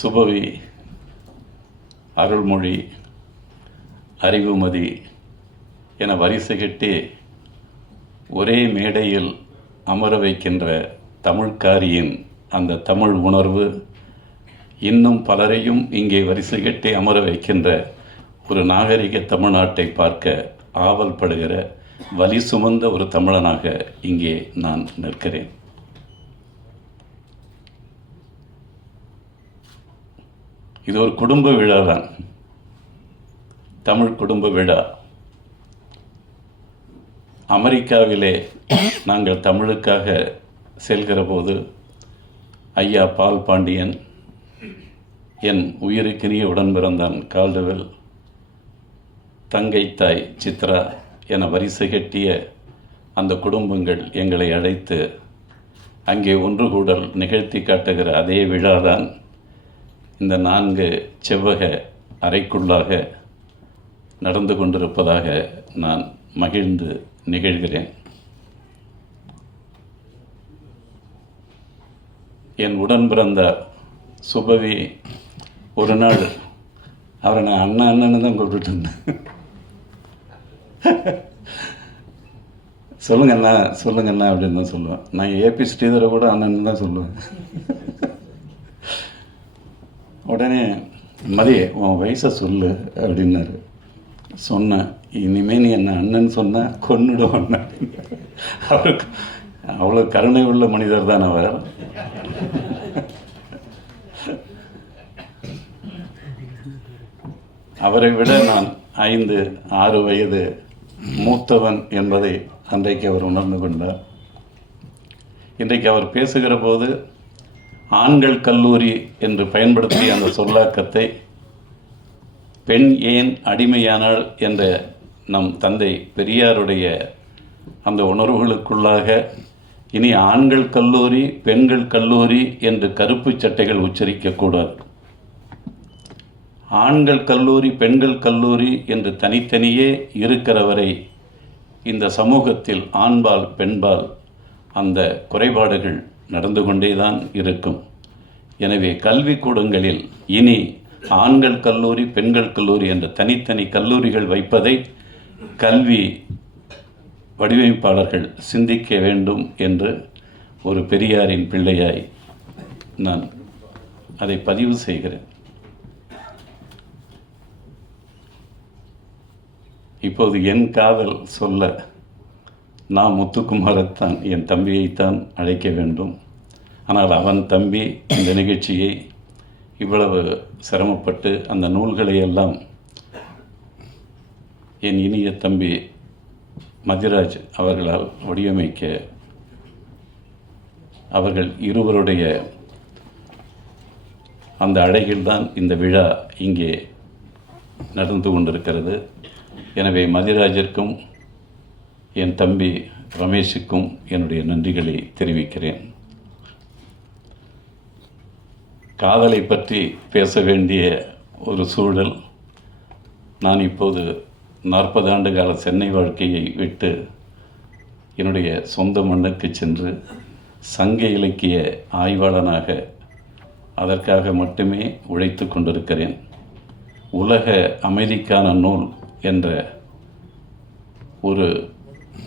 சுபவி, அருள்மொழி, அறிவுமதி என வரிசை கட்டி ஒரே மேடையில் அமர வைக்கின்ற தமிழ்காரியின் அந்த தமிழ் உணர்வு இன்னும் பலரையும் இங்கே வரிசை கட்டி அமர வைக்கின்ற ஒரு நாகரிக தமிழ்நாட்டை பார்க்க ஆவல் படுகிற வலி சுமந்த ஒரு தமிழனாக இங்கே நான் நிற்கிறேன். இது ஒரு குடும்ப விழா தான், தமிழ் குடும்ப விழா. அமெரிக்காவிலே நாங்கள் தமிழுக்காக செல்கிற போது ஐயா பால் பாண்டியன், என் உயிருக்கினிய உடன் பிறந்தான் கால்டுவெல், தங்கை தாய் சித்ரா என வரிசை கட்டிய அந்த குடும்பங்கள் எங்களை அழைத்து அங்கே ஒன்று கூடல் நிகழ்த்தி காட்டுகிற அதே விழாதான் இந்த 4 செவ்வக அறைக்குள்ளாக நடந்து கொண்டிருப்பதாக நான் மகிழ்ந்து நிகழ்கிறேன். என் உடன் பிறந்த சுபவி ஒரு நாள் அவரை நான் அண்ணன்னு தான் கூப்பிட்டு இருந்தேன். சொல்லுங்கண்ணா சொல்லுங்கண்ணா அப்படின்னு தான் சொல்லுவேன். நான் ஏபி ஸ்ரீதரை கூட அண்ணன்னு தான் சொல்லுவேன். உடனே மதி உன் வயசை சொல்லு அப்படின்னாரு. சொன்னேன், இனிமேல் நீ என்ன அண்ணன் சொன்னால் கொன்னுடுவோம். அவருக்கு அவ்வளோ கருணை உள்ள மனிதர் தான் அவர். அவரை விட நான் 5-6 வயது மூத்தவன் என்பதை அன்றைக்கு அவர் உணர்ந்து கொண்டார். இன்றைக்கு அவர் பேசுகிற போது ஆண்கள் கல்லூரி என்று பயன்படுத்திய அந்த சொல்லாக்கத்தை பெண் ஏன் அடிமையானாள் என்ற நம் தந்தை பெரியாருடைய அந்த உணர்வுகளுக்குள்ளாக இனி ஆண்கள் கல்லூரி பெண்கள் கல்லூரி என்று கருப்பு சட்டைகள் உச்சரிக்கக்கூடாது. ஆண்கள் கல்லூரி பெண்கள் கல்லூரி என்று தனித்தனியே இருக்கிறவரை இந்த சமூகத்தில் ஆண்பால் பெண்பால் அந்த குறைபாடுகள் நடந்து கொண்டே தான் இருக்கும். எனவே கல்விக்கூடங்களில் இனி ஆண்கள் கல்லூரி பெண்கள் கல்லூரி என்ற தனித்தனி கல்லூரிகள் வைப்பதை கல்வி வடிவமைப்பாளர்கள் சிந்திக்க வேண்டும் என்று ஒரு பெரியாரின் பிள்ளையாய் நான் அதை பதிவு செய்கிறேன். இப்போது என் காதல் சொல்ல நான் முத்துக்குமாரைத்தான், என் தம்பியைத்தான் அழைக்க வேண்டும். ஆனால் அவன் தம்பி இந்த நிகழ்ச்சியை இவ்வளவு சிரமப்பட்டு அந்த நூல்களை எல்லாம் என் இனிய தம்பி மதிராஜ் அவர்களால் வடிவமைக்க அவர்கள் இருவருடைய அந்த அழகில்தான் இந்த விழா இங்கே நடந்து கொண்டிருக்கிறது. எனவே மதிராஜிற்கும் என் தம்பி ரமேஷுக்கும் என்னுடைய நன்றிகளை தெரிவிக்கிறேன். காதலை பற்றி பேச வேண்டிய ஒரு சூழல். நான் இப்போது 40 ஆண்டு கால சென்னை வாழ்க்கையை விட்டு என்னுடைய சொந்த மண்ணுக்கு சென்று சங்க இலக்கிய ஆய்வாளனாக அதற்காக மட்டுமே உழைத்து கொண்டிருக்கிறேன். உலக அமைதிக்கான நூல் என்ற ஒரு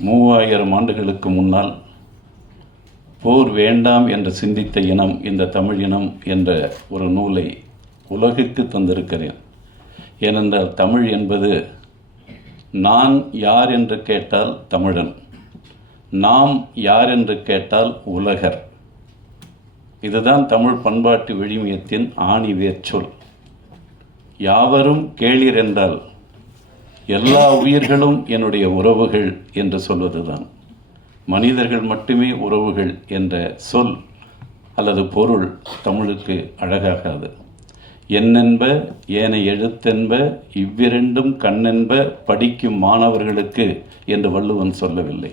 3000 ஆண்டுகளுக்கு முன்னால் போர் வேண்டாம் என்று சிந்தித்த இனம் இந்த தமிழ் இனம் என்ற ஒரு நூலை உலகுக்கு தந்திருக்கிறேன். ஏனென்றால் தமிழ் என்பது நான் யார் என்று கேட்டால் தமிழன், நாம் யார் என்று கேட்டால் உலகர். இதுதான் தமிழ் பண்பாட்டு விழுமியத்தின் ஆணி வேர்ச்சொல். யாவரும் கேளீர் என்றால் எல்லா உயிர்களும் என்னுடைய உறவுகள் என்று சொல்வதுதான். மனிதர்கள் மட்டுமே உறவுகள் என்ற சொல் அல்லது பொருள் தமிழுக்கு அழகாகாது. எண்ணென்ப ஏன எழுத்தென்ப இவ்விரண்டும் கண்ணென்ப படிக்கும் மாணவர்களுக்கு என்று வள்ளுவன் சொல்லவில்லை.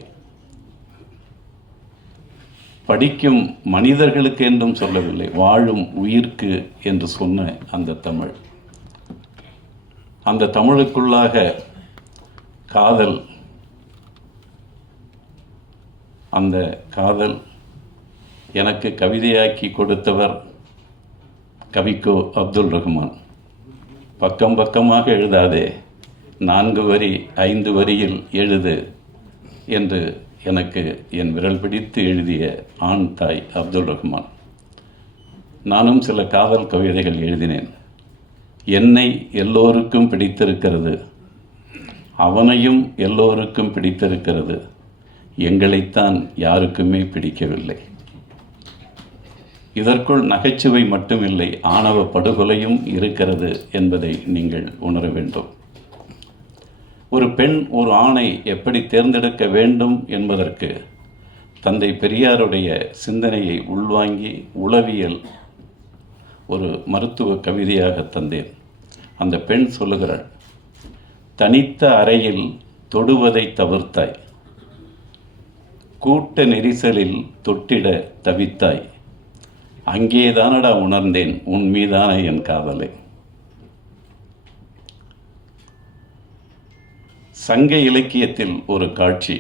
படிக்கும் மனிதர்களுக்கு என்றும் சொல்லவில்லை, வாழும் உயிர்க்கு என்று சொன்ன அந்த தமிழ். அந்த தமிழுக்குள்ளாக காதல், அந்த காதல் எனக்கு கவிதையாக்கி கொடுத்தவர் கவிக்கோ அப்துல் ரஹ்மான். பக்கம் பக்கமாக எழுதாதே, 4 வரி 5 வரியில் எழுது என்று எனக்கு என் விரல் பிடித்து எழுதிய ஆண் தாய் அப்துல் ரஹ்மான். நானும் சில காதல் கவிதைகள் எழுதினேன். என்னை எல்லோருக்கும் பிடித்திருக்கிறது, அவனையும் எல்லோருக்கும் பிடித்திருக்கிறது, எங்களைத்தான் யாருக்குமே பிடிக்கவில்லை. இதற்குள் நகைச்சுவை மட்டுமில்லை, ஆணவ படுகொலையும் இருக்கிறது என்பதை நீங்கள் உணர வேண்டும். ஒரு பெண் ஒரு ஆணை எப்படி தேர்ந்தெடுக்க வேண்டும் என்பதற்கு தந்தை பெரியாருடைய சிந்தனையை உள்வாங்கி உளவியல் ஒரு மருத்துவ கவிதையாக தந்தேன். அந்த பெண் சொல்லுகிறாள், தனித்த அறையில் தொடுவதை தவிர்த்தாய், கூட்ட நெரிசலில் தொட்டிட தவித்தாய், அங்கேதானடா உணர்ந்தேன் உன் மீதான என் காதலை. சங்க இலக்கியத்தில் ஒரு காட்சி,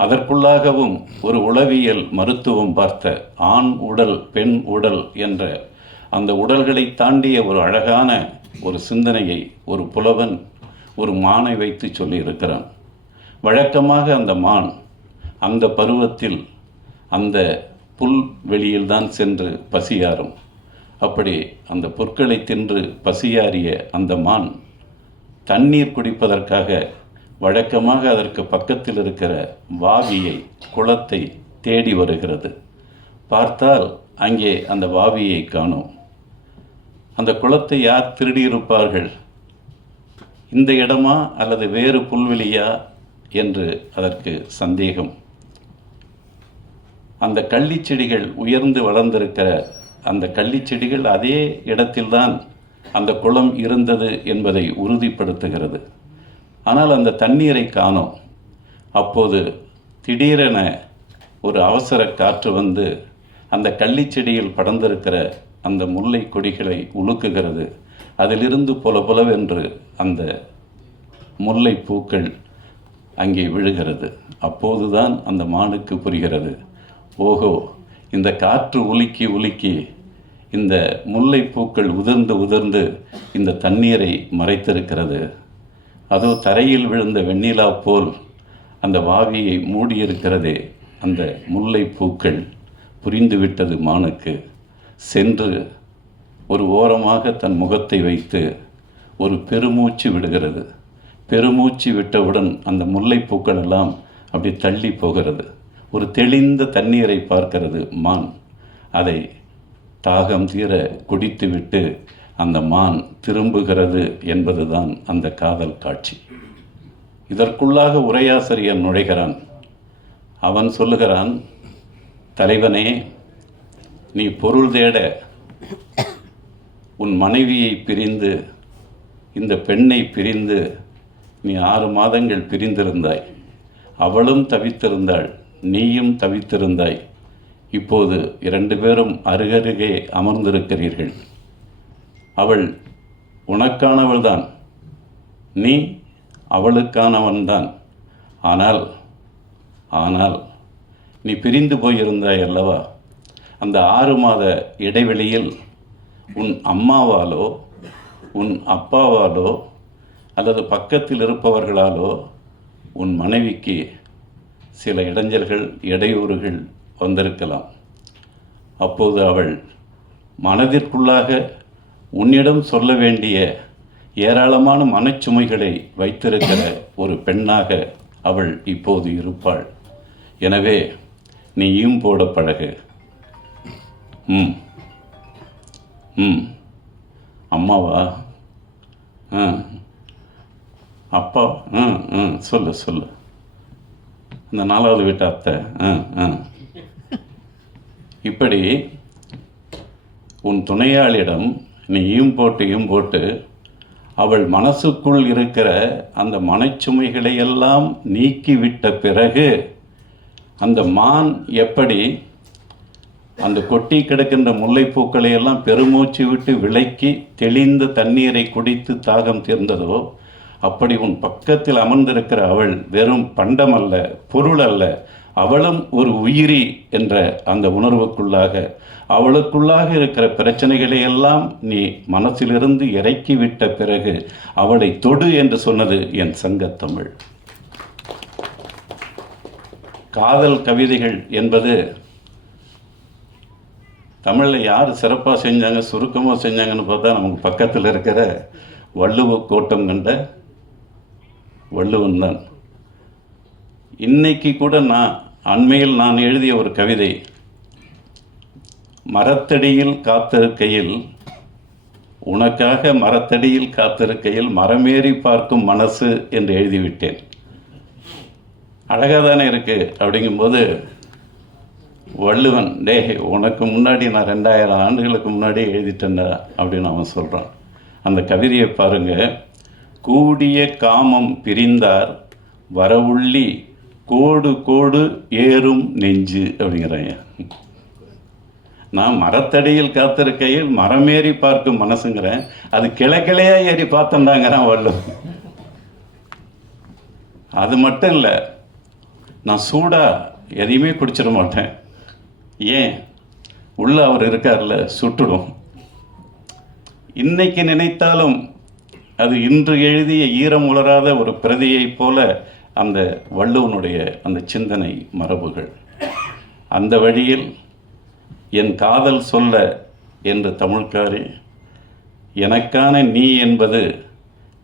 அதற்குள்ளாகவும் ஒரு உளவியல் மருத்துவம் பார்த்த ஆண் உடல் பெண் உடல் என்ற அந்த உடல்களை தாண்டிய ஒரு அழகான ஒரு சிந்தனையை ஒரு புலவன் ஒரு மானை வைத்து சொல்லியிருக்கிறான். வழக்கமாக அந்த மான் அந்த பருவத்தில் அந்த புல் வெளியில்தான் சென்று பசியாறும். அப்படி அந்த புற்களை தின்று பசியாறிய அந்த மான் தண்ணீர் குடிப்பதற்காக வழக்கமாக அதற்கு பக்கத்தில் இருக்கிற வாவியை குளத்தை தேடி வருகிறது. பார்த்தால் அங்கே அந்த வாவியை காணோம். அந்த குளத்தை யார் திருடியிருப்பார்கள்? இந்த இடமா அல்லது வேறு புல்வெளியா என்று அதற்கு சந்தேகம். அந்த கள்ளிச்செடிகள் உயர்ந்து வளர்ந்திருக்கிற அந்த கள்ளிச்செடிகள் அதே இடத்தில்தான் அந்த குளம் இருந்தது என்பதை உறுதிப்படுத்துகிறது. ஆனால் அந்த தண்ணீரை காணோம். அப்போது திடீரென ஒரு அவசர காற்று வந்து அந்த கள்ளிச்செடியில் படர்ந்திருக்கிற அந்த முல்லை கொடிகளை உலுக்குகிறது. அதிலிருந்து பொலவென்று அந்த முல்லை பூக்கள் அங்கே விழுகிறது. அப்போதுதான் அந்த மானுக்கு புரிகிறது, ஓஹோ, இந்த காற்று உலுக்கி உலுக்கி இந்த முல்லை பூக்கள் உதிர்ந்து உதிர்ந்து இந்த தண்ணீரை மறைத்திருக்கிறது. அதோ தரையில் விழுந்த வெண்ணிலா போல் அந்த வாவியை மூடியிருக்கிறதே அந்த முல்லை பூக்கள். புரிந்துவிட்டது மானுக்கு. சென்று ஒரு ஓரமாக தன் முகத்தை வைத்து ஒரு பெருமூச்சு விடுகிறது. பெருமூச்சு விட்டவுடன் அந்த முல்லை பூக்கள் எல்லாம் அப்படி தள்ளி போகிறது. ஒரு தெளிந்த தண்ணீரை பார்க்கிறது மான். அதை தாகம் தீர குடித்துவிட்டு அந்த மான் திரும்புகிறது என்பதுதான் அந்த காதல் காட்சி. இதற்குள்ளாக உரையாசிரியர் நுழைகிறான். அவன் சொல்லுகிறான், தலைவனே, நீ பொருள் தேட உன் மனைவியை பிரிந்து இந்த பெண்ணை பிரிந்து நீ 6 மாதங்கள் பிரிந்திருந்தாய். அவளும் தவித்திருந்தாள், நீயும் தவித்திருந்தாய். இப்போது 2 பேரும் அருகருகே அமர்ந்திருக்கிறீர்கள். அவள் உனக்கானவள்தான், நீ அவளுக்கானவன்தான். ஆனால் நீ பிரிந்து போயிருந்தாய் அல்லவா? அந்த 6 மாத இடைவெளியில் உன் அம்மாவாலோ உன் அப்பாவாலோ அல்லது பக்கத்தில் இருப்பவர்களாலோ உன் மனைவிக்கு சில இடைஞ்சல்கள் இடையூறுகள் வந்திருக்கலாம். அப்போது அவள் மனதிற்குள்ளாக உன்னிடம் சொல்ல வேண்டிய ஏராளமான மனச்சுமைகளை வைத்திருக்கிற ஒரு பெண்ணாக அவள் இப்போது இருப்பாள். எனவே நீயும் போட பழகு. அம்மாவா? அப்பா? சொல்லு. இந்த 4வது வீட்டு அத்தை. இப்படி உன் துணையாளிடம் நீயும் போட்டு அவள் மனசுக்குள் இருக்கிற அந்த மனச்சுமைகளை எல்லாம் நீக்கிவிட்ட பிறகு அந்த மான் எப்படி அந்த கொட்டி கிடக்கின்ற முல்லைப்பூக்களை எல்லாம் பெருமூச்சு விட்டு விலக்கி தெளிந்த தண்ணீரை குடித்து தாகம் தீர்ந்ததோ, அப்படி உன் பக்கத்தில் அமர்ந்திருக்கிற அவள் வெறும் பண்டம் அல்ல, பொருள் அல்ல, அவளும் ஒரு உயிரி என்ற அந்த உணர்வுக்குள்ளாக, அவளுக்குள்ளாக இருக்கிற பிரச்சனைகளை எல்லாம் நீ மனசிலிருந்து இறக்கிவிட்ட பிறகு அவளை தொடு என்று சொன்னது என் சங்கத்தமிழ். காதல் கவிதைகள் என்பது தமிழில் யார் சிறப்பாக செஞ்சாங்க, சுருக்கமாக செஞ்சாங்கன்னு பார்த்தா நமக்கு பக்கத்தில் இருக்கிற வள்ளுவ கோட்டம் கண்ட வள்ளுவன் தான். இன்னைக்கு கூட அண்மையில் நான் எழுதிய ஒரு கவிதை, மரத்தடியில் காத்திருக்கையில், உனக்காக மரத்தடியில் காத்திருக்கையில் மரமேறி பார்க்கும் மனசு என்று எழுதிவிட்டேன். அழகாக தானே இருக்குது. அப்படிங்கும்போது வள்ளுவன், உனக்கு முன்னாடி நான் 2000 ஆண்டுகளுக்கு முன்னாடி எழுதிட்டேன்டா அப்படின்னு அவன் சொல்கிறான். அந்த கவிதையை பாருங்கள். கூடிய காமம் பிரிந்தார் வரவுள்ளி கோடு கோடு ஏறும் நெஞ்சு அப்படிங்கிறாங்க. நான் மரத்தடியில் காத்திருக்கையில் மரமேறி பார்க்கும் மனசுங்கிறேன், அது கிளைக்கிளையாக ஏறி பார்த்தேன்டாங்கிறான் வள்ளுவன். அது மட்டும் இல்லை, நான் சூடாக எதையுமே குடிச்சிட மாட்டேன். ஏன்? உள்ள அவர் இருக்கார்ல, சுட்டுடும். இன்னைக்கு நினைத்தாலும் அது இன்று எழுதிய ஈரம் உலராத ஒரு பிரதியைப் போல அந்த வள்ளுவனுடைய அந்த சிந்தனை மரபுகள். அந்த வழியில் என் காதல் சொல்ல என்று தமிழ்காரி, எனக்கான நீ என்பது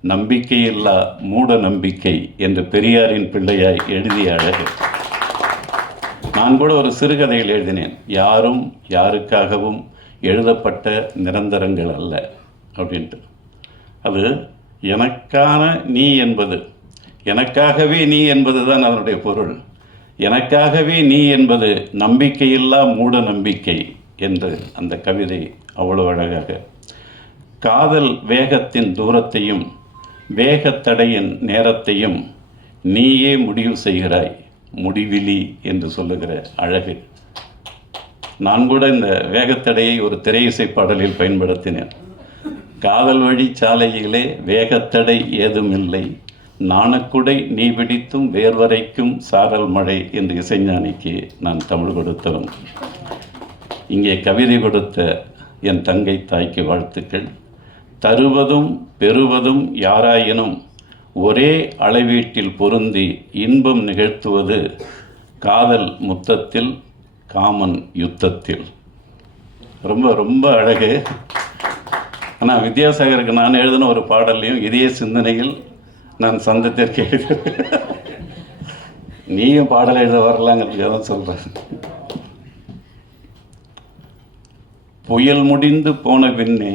நம்பிக்கையில்லா மூட நம்பிக்கை என்று பெரியாரின் பிள்ளையாய் எழுதிய அழகு. நான் கூட ஒரு சிறுகதையில் எழுதினேன், யாரும் யாருக்காகவும் எழுதப்பட்ட நிரந்தரங்கள் அல்ல அப்படின்ட்டு. அது எனக்கான நீ என்பது, எனக்காகவே நீ என்பது தான் அதனுடைய பொருள். எனக்காகவே நீ என்பது நம்பிக்கையில்லா மூட நம்பிக்கை என்று அந்த கவிதை அவ்வளோ அழகாக, காதல் வேகத்தின் தூரத்தையும் வேகத்தடையின் நேரத்தையும் நீயே முடிவு செய்கிறாய் முடிவிலி என்று சொல்லுகிற அழகு. நான் கூட இந்த வேகத்தடையை ஒரு திரையிசை பாடலில் பயன்படுத்தினேன். காதல் வழி சாலையிலே வேகத்தடை ஏதுமில்லை, நாணக்குடை நீ பிடித்தும் வேர்வரைக்கும் சாரல் மழை என்று இசைஞானிக்கு நான் தமிழ் கொடுத்தவன். இங்கே கவிதை கொடுத்த என் தங்கை தாய்க்கு வாழ்த்துக்கள். தருவதும் பெறுவதும் யாராயினும் ஒரே அளவீட்டில் பொருந்தி இன்பம் நிகழ்த்துவது காதல் முத்தத்தில் காமன் யுத்தத்தில். ரொம்ப ரொம்ப அழகு. ஆனால் வித்யாசாகருக்கு நான் எழுதின ஒரு பாடல்லையும் இதே சிந்தனையில் நான் சந்தத்திற்கு எழுத, நீயும் பாடல் எழுத வரலாங்கிறதுக்காக தான் சொல்கிறேன். புயல் முடிந்து போன பின்னே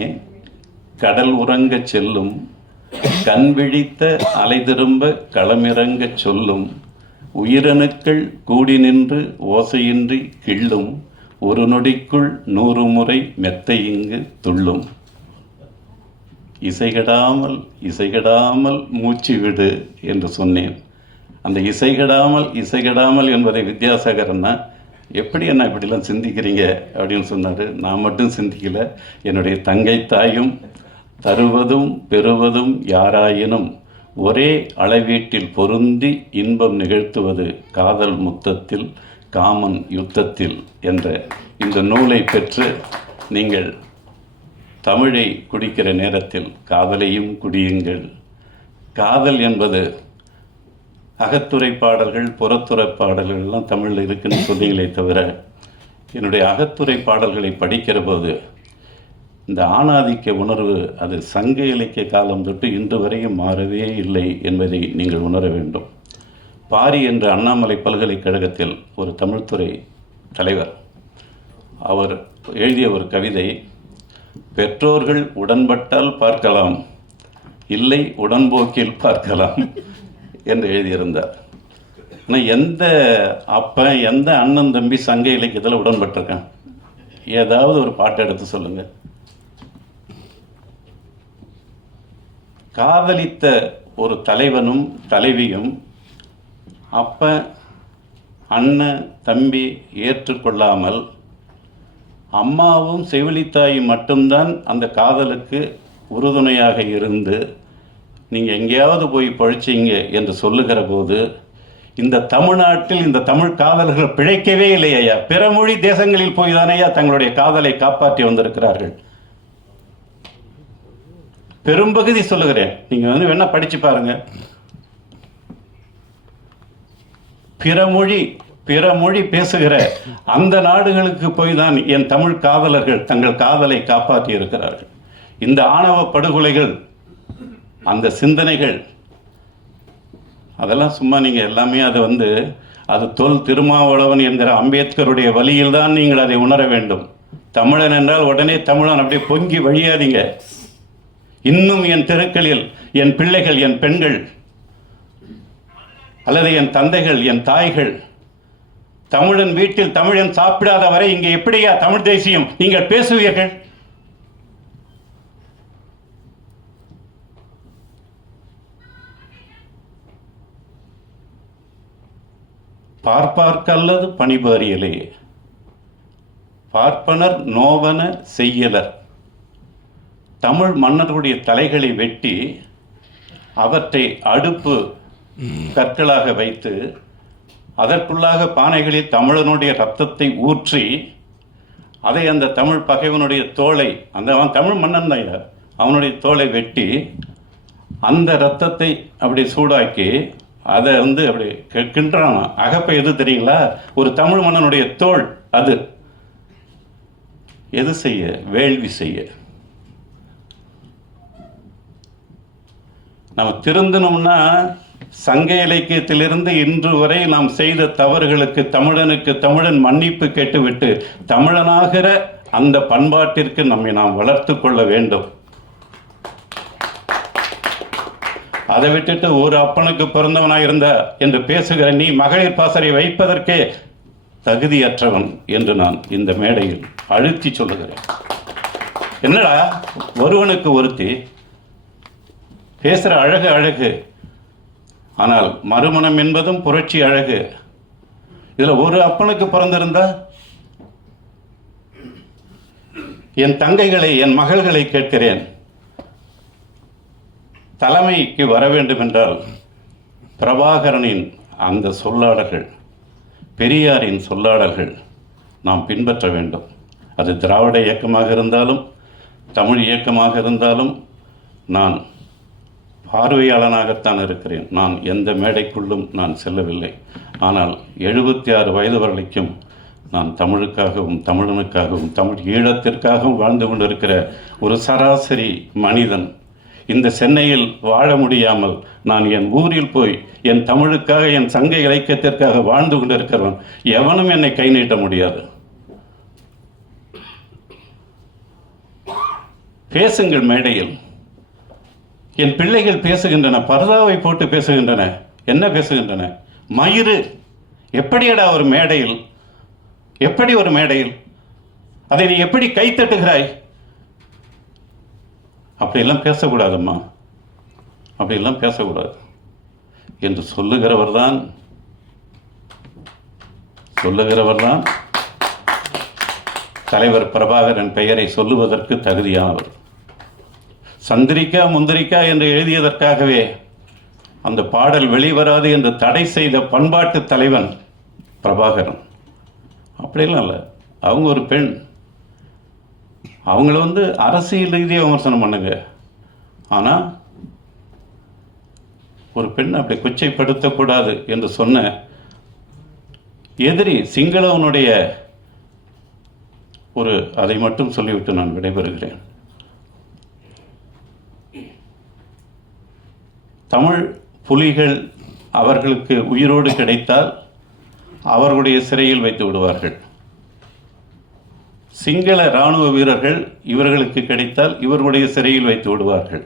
கடல் உறங்கச் செல்லும், கண் விழித்த அலை திரும்ப களமிறங்கச் சொல்லும், உயிரணுக்கள் கூடி நின்று ஓசையின்றி கிள்ளும், ஒரு நொடிக்குள் 100 முறை மெத்தை இங்கு துள்ளும், இசைகடாமல் இசைகடாமல் மூச்சு விடு என்று சொன்னேன். அந்த இசைகடாமல் என்பதை வித்யாசாகரன்னா, எப்படி என்ன இப்படிலாம் சிந்திக்கிறீங்க அப்படின்னு சொன்னார். நான் மட்டும் சிந்திக்கலை, என்னுடைய தங்கை தாயும் தருவதும் பெறுவதும் யாராயினும் ஒரே அளவீட்டில் பொருந்தி இன்பம் நிகழ்த்துவது காதல் முத்தத்தில் காமன் யுத்தத்தில் என்ற இந்த நூலை பெற்று நீங்கள் தமிழை குடிக்கிற நேரத்தில் காதலையும் குடியுங்கள். காதல் என்பது அகத்துறை பாடல்கள் புறத்துறை பாடல்கள் எல்லாம் தமிழில் இருக்குன்னு சொன்னீங்களே தவிர, என்னுடைய அகத்துறை பாடல்களை படிக்கிற போது இந்த ஆணாதிக்க உணர்வு அது சங்க இலக்கிய காலம் தொட்டு இன்று வரையும் மாறவே இல்லை என்பதை நீங்கள் உணர வேண்டும். பாரி என்ற அண்ணாமலை பல்கலைக்கழகத்தில் ஒரு தமிழ்துறை தலைவர், அவர் எழுதிய ஒரு கவிதை, பெற்றோர்கள் உடன்பட்டால் பார்க்கலாம், இல்லை உடன்போக்கில் பார்க்கலாம் என்று எழுதியிருந்தார். ஆனால் எந்த அப்பன் எந்த அண்ணன் தம்பி சங்க இலக்கியத்தில் உடன்பட்டிருக்கான்? ஏதாவது ஒரு பாட்டை எடுத்து சொல்லுங்கள். காதலித்த ஒரு தலைவனும் தலைவியும் அப்பன் அண்ணன் தம்பி ஏற்றுக்கொள்ளாமல் அம்மாவும் செவிலித்தாயும் மட்டும்தான் அந்த காதலுக்கு உறுதுணையாக இருந்து நீங்கள் எங்கேயாவது போய் பழிச்சிங்க என்று சொல்லுகிற போது இந்த தமிழ்நாட்டில் இந்த தமிழ் காதலர்கள் பிழைக்கவே இல்லை ஐயா. பிற மொழி தேசங்களில் போய் தானே ஐயா தங்களுடைய காதலை காப்பாற்றி வந்திருக்கிறார்கள். பெரும்பகுதி சொல்லுகிறேன், நீங்க வேணா படிச்சு பாருங்க. பிற மொழி பேசுகிற அந்த நாடுகளுக்கு போய் தான் என் தமிழ் காதலர்கள் தங்கள் காதலை காப்பாற்றி இருக்கிறார்கள். இந்த ஆணவ படுகொலைகள், அந்த சிந்தனைகள், அதெல்லாம் சும்மா நீங்கள் எல்லாமே அது தொல் திருமாவளவன் என்கிற அம்பேத்கருடைய வழியில் தான் நீங்கள் அதை உணர வேண்டும். தமிழன் என்றால் உடனே தமிழன் அப்படியே பொங்கி வழியாதீங்க. இன்னும் என் தெருக்களில் என் பிள்ளைகள், என் பெண்கள், அல்லது என் தந்தைகள், என் தாய்கள், தமிழன் வீட்டில் தமிழன் சாப்பிடாத வரை இங்கே எப்படியா தமிழ் தேசியம் நீங்கள் பேசுவீர்கள்? பார்ப்பார்க்கல்லது பணிபாரியலே, பார்ப்பனர் நோவன செய்யலர். தமிழ் மன்னர்களுடைய தலைகளை வெட்டி அவற்றை அடுப்பு கற்களாக வைத்து அதற்குள்ளாக பானைகளில் தமிழனுடைய ரத்தத்தை ஊற்றி அதை அந்த தமிழ் பகைவனுடைய தோலை, அவன் தமிழ் மன்னன் தான், அவனுடைய தோலை வெட்டி அந்த ரத்தத்தை அப்படி சூடாக்கி அதை அப்படி கின்றான். அகப்பை எது தெரியுங்களா? ஒரு தமிழ் மன்னனுடைய தோல். அது எது செய்ய? வேள்வி செய்ய. நம்ம திருந்தணும்னா சங்க இலக்கியத்திலிருந்து இன்று வரை நாம் செய்த தவறுகளுக்கு தமிழன் மன்னிப்பு கேட்டுவிட்டு தமிழனாகிற அந்த பண்பாட்டிற்கு நம்மை நாம் வளர்த்து கொள்ள வேண்டும். அதை விட்டுட்டு ஒரு அப்பனுக்கு பிறந்தவனாக இருந்த என்று பேசுகிற நீ மகளிர் பாசறை வைப்பதற்கே தகுதியற்றவன் என்று நான் இந்த மேடையில் அழுத்தி சொல்லுகிறேன். என்னடா ஒருவனுக்கு ஒருத்தி பேசுகிற அழகு, ஆனால் மறுமணம் என்பதும் புரட்சி அழகு. இதில் ஒரு அப்பனுக்கு பிறந்திருந்தா என் தங்கைகளை, என் மகள்களை கேட்கிறேன், தலைமைக்கு வர வேண்டும் என்றால் பிரபாகரனின் அந்த சொல்லாடல்கள், பெரியாரின் சொல்லாடல்கள் நாம் பின்பற்ற வேண்டும். அது திராவிட இயக்கமாக இருந்தாலும் தமிழ் இயக்கமாக இருந்தாலும் நான் பார்வையாளனாகத்தான் இருக்கிறேன். நான் எந்த மேடைக்குள்ளும் நான் செல்லவில்லை. ஆனால் 76 வயது வரைக்கும் நான் தமிழுக்காகவும் தமிழனுக்காகவும் தமிழ் ஈழத்திற்காகவும் வாழ்ந்து கொண்டிருக்கிற ஒரு சராசரி மனிதன். இந்த சென்னையில் வாழ முடியாமல் நான் என் ஊரில் போய் என் தமிழுக்காக, என் சங்க இலக்கியத்திற்காக வாழ்ந்து கொண்டிருக்கிறவன். எவனும் என்னை கை நீட்ட முடியாது. பேசுங்கள் மேடையில். என் பிள்ளைகள் பேசுகின்றன, பரதாவை போட்டு பேசுகின்றன. என்ன பேசுகின்றன? மயிறு. எப்படியடா ஒரு மேடையில், எப்படி ஒரு மேடையில் அதை நீ எப்படி கைத்தட்டுகிறாய்? அப்படியெல்லாம் பேசக்கூடாதம்மா, அப்படியெல்லாம் பேசக்கூடாது என்று சொல்லுகிறவர் தான் தலைவர் பிரபாகரன் பெயரை சொல்லுவதற்கு தகுதியானவர். சந்திரிக்கா முந்திரிக்கா என்று எழுதியதற்காகவே அந்த பாடல் வெளிவராது என்று தடை செய்த பண்பாட்டு தலைவன் பிரபாகரன். அப்படியெல்லாம் இல்லை. அவங்க ஒரு பெண், அவங்கள அரசியல் ரீதியாக விமர்சனம் பண்ணுங்க. ஆனால் ஒரு பெண் அப்படி கொச்சைப்படுத்தக்கூடாது என்று சொன்ன எதிரி சிங்களவனுடைய அதை மட்டும் சொல்லிவிட்டு நான் விடைபெறுகிறேன். தமிழ் புலிகள் அவர்களுக்கு உயிரோடு கிடைத்தால் அவர்களுடைய சிறையில் வைத்து விடுவார்கள். சிங்கள இராணுவ வீரர்கள் இவர்களுக்கு கிடைத்தால் இவர்களுடைய சிறையில் வைத்து விடுவார்கள்.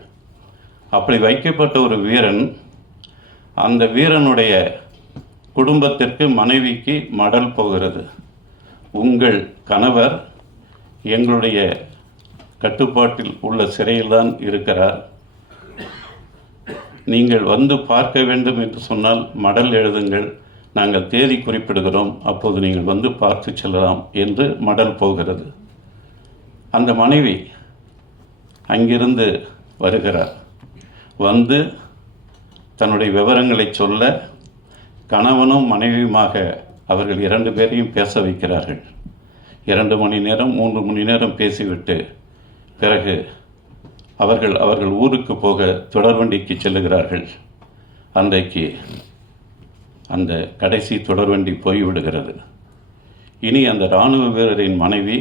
அப்படி வைக்கப்பட்ட ஒரு வீரன், அந்த வீரனுடைய குடும்பத்திற்கு, மனைவிக்கு மடல் போகிறது. உங்கள் கணவர் எங்களுடைய கட்டுப்பாட்டில் உள்ள சிறையில்தான் இருக்கிறார், நீங்கள் வந்து பார்க்க வேண்டும் என்று சொன்னால் மடல் எழுதுங்கள், நாங்கள் தேதி குறிப்பிடுகிறோம், அப்போது நீங்கள் வந்து பார்த்து செல்லலாம் என்று மடல் போகிறது. அந்த மனைவி அங்கிருந்து வருகிறார். வந்து தன்னுடைய விவரங்களை சொல்ல கணவனும் மனைவியுமாக அவர்கள் 2 பேரையும் பேச வைக்கிறார்கள். 2 மணி நேரம் 3 மணி நேரம் பேசிவிட்டு பிறகு அவர்கள் ஊருக்கு போக தொடர்வண்டிக்கு செல்லுகிறார்கள். அன்றைக்கு அந்த கடைசி தொடர்வண்டி போய்விடுகிறது. இனி அந்த இராணுவ வீரரின் மனைவி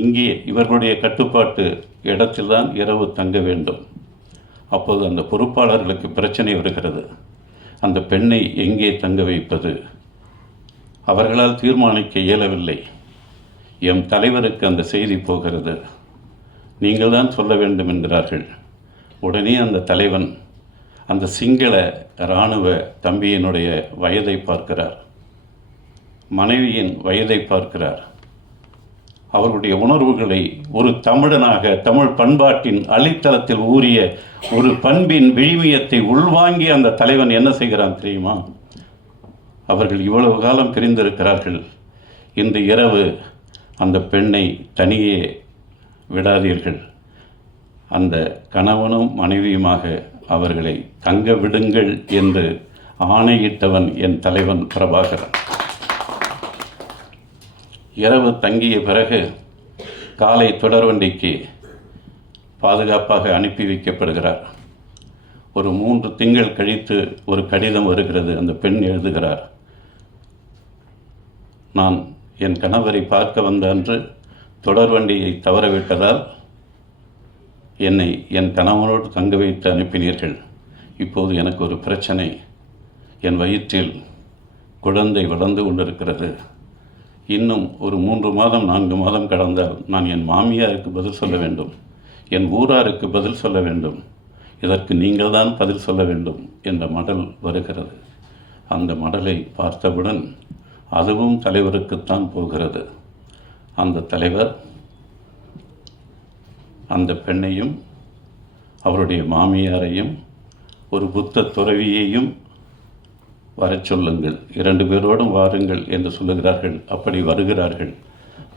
இங்கே இவர்களுடைய கட்டுப்பாட்டு இடத்தில்தான் இரவு தங்க வேண்டும். அப்போது அந்த பொறுப்பாளர்களுக்கு பிரச்சனை வருகிறது. அந்த பெண்ணை எங்கே தங்க வைப்பது? அவர்களால் தீர்மானிக்க இயலவில்லை. எம் தலைவருக்கு அந்த செய்தி போகிறது. நீங்கள் தான் சொல்ல வேண்டும் என்கிறார்கள். உடனே அந்த தலைவன் அந்த சிங்கள இராணுவ தம்பியினுடைய வயதை பார்க்கிறார், மனைவியின் வயதை பார்க்கிறார். அவர்களுடைய உணர்வுகளை ஒரு தமிழனாக தமிழ் பண்பாட்டின் அடித்தளத்தில் ஊறிய ஒரு பண்பின் விழுமியத்தை உள்வாங்கி அந்த தலைவன் என்ன செய்கிறான் தெரியுமா? அவர்கள் இவ்வளவு காலம் பிரிந்திருக்கிறார்கள். இன்று இரவு அந்த பெண்ணை தனியே விடாதீர்கள். அந்த கணவனும் மனைவியுமாக அவர்களை தங்க விடுங்கள் என்று ஆணையிட்டவன் என் தலைவன் பிரபாகரன். இரவு தங்கிய பிறகு காலை தொடர்வண்டிக்கு பாதுகாப்பாக அனுப்பி வைக்கப்படுகிறார். ஒரு 3 திங்கள் கழித்து ஒரு கடிதம் வருகிறது. அந்த பெண் எழுதுகிறார், நான் என் கணவரை பார்க்க வந்த அன்று தொடர்வண்டியை தவறவிட்டதால் என்னை என் கணவனோடு தங்க வைத்து அனுப்பினீர்கள். இப்போது எனக்கு ஒரு பிரச்சனை. என் வயிற்றில் குழந்தை வளர்ந்து கொண்டிருக்கிறது. இன்னும் ஒரு 3 மாதம் 4 மாதம் கடந்தால் நான் என் மாமியாருக்கு பதில் சொல்ல வேண்டும், என் ஊராருக்கு பதில் சொல்ல வேண்டும். இதற்கு நீங்கள் தான் பதில் சொல்ல வேண்டும் என்ற மடல் வருகிறது. அந்த மடலை பார்த்தவுடன் அதுவும் தலைவருக்குத்தான் போகிறது. அந்த தலைவர் அந்த பெண்ணையும் அவருடைய மாமியாரையும் ஒரு புத்த துறவியையும் வரச் சொல்லுங்கள், 2 பேரோடும் வாருங்கள் என்று சொல்லுகிறார்கள். அப்படி வருகிறார்கள்.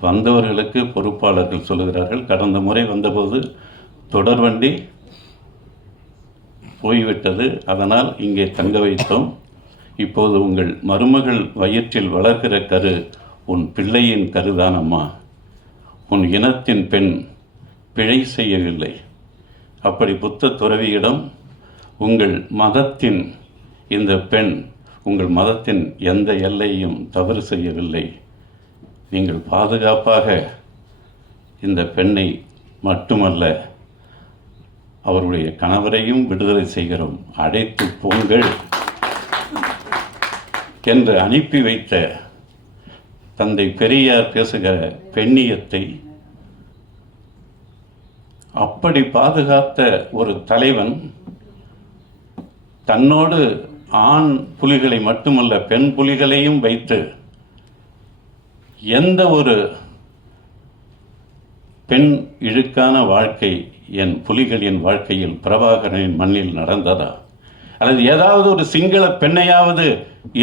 வந்தவர்களுக்கு பொறுப்பாளர்கள் சொல்லுகிறார்கள், கடந்த முறை வந்தபோது தொடர்வண்டி போய்விட்டது, அதனால் இங்கே தங்க வைத்தோம். இப்போது உங்கள் மருமகள் வயிற்றில் வளர்கிற கரு உன் பிள்ளையின் கருதானம்மா. உன் இனத்தின் பெண் பிழை செய்யவில்லை. அப்படி புத்த துறவியிடம் உங்கள் மதத்தின் இந்த பெண் உங்கள் மதத்தின் எந்த எல்லையும் தவறு செய்யவில்லை. நீங்கள் பாதுகாப்பாக இந்த பெண்ணை மட்டுமல்ல அவருடைய கணவரையும் விடுதலை செய்கிறோம், அழைத்து போங்கள் என்று அனுப்பி வைத்த தந்தை பெரியார் பேசுகிற பெண்ணியத்தை அப்படி பாதுகாத்த ஒரு தலைவன் தன்னோடு ஆண் புலிகளை மட்டுமல்ல பெண் புலிகளையும் வைத்து எந்த ஒரு பெண் இழுக்கான வாழ்க்கை என் புலிகளின் வாழ்க்கையில் பிரபாகரனின் மண்ணில் நடந்ததா? அல்லது ஏதாவது ஒரு சிங்கள பெண்ணையாவது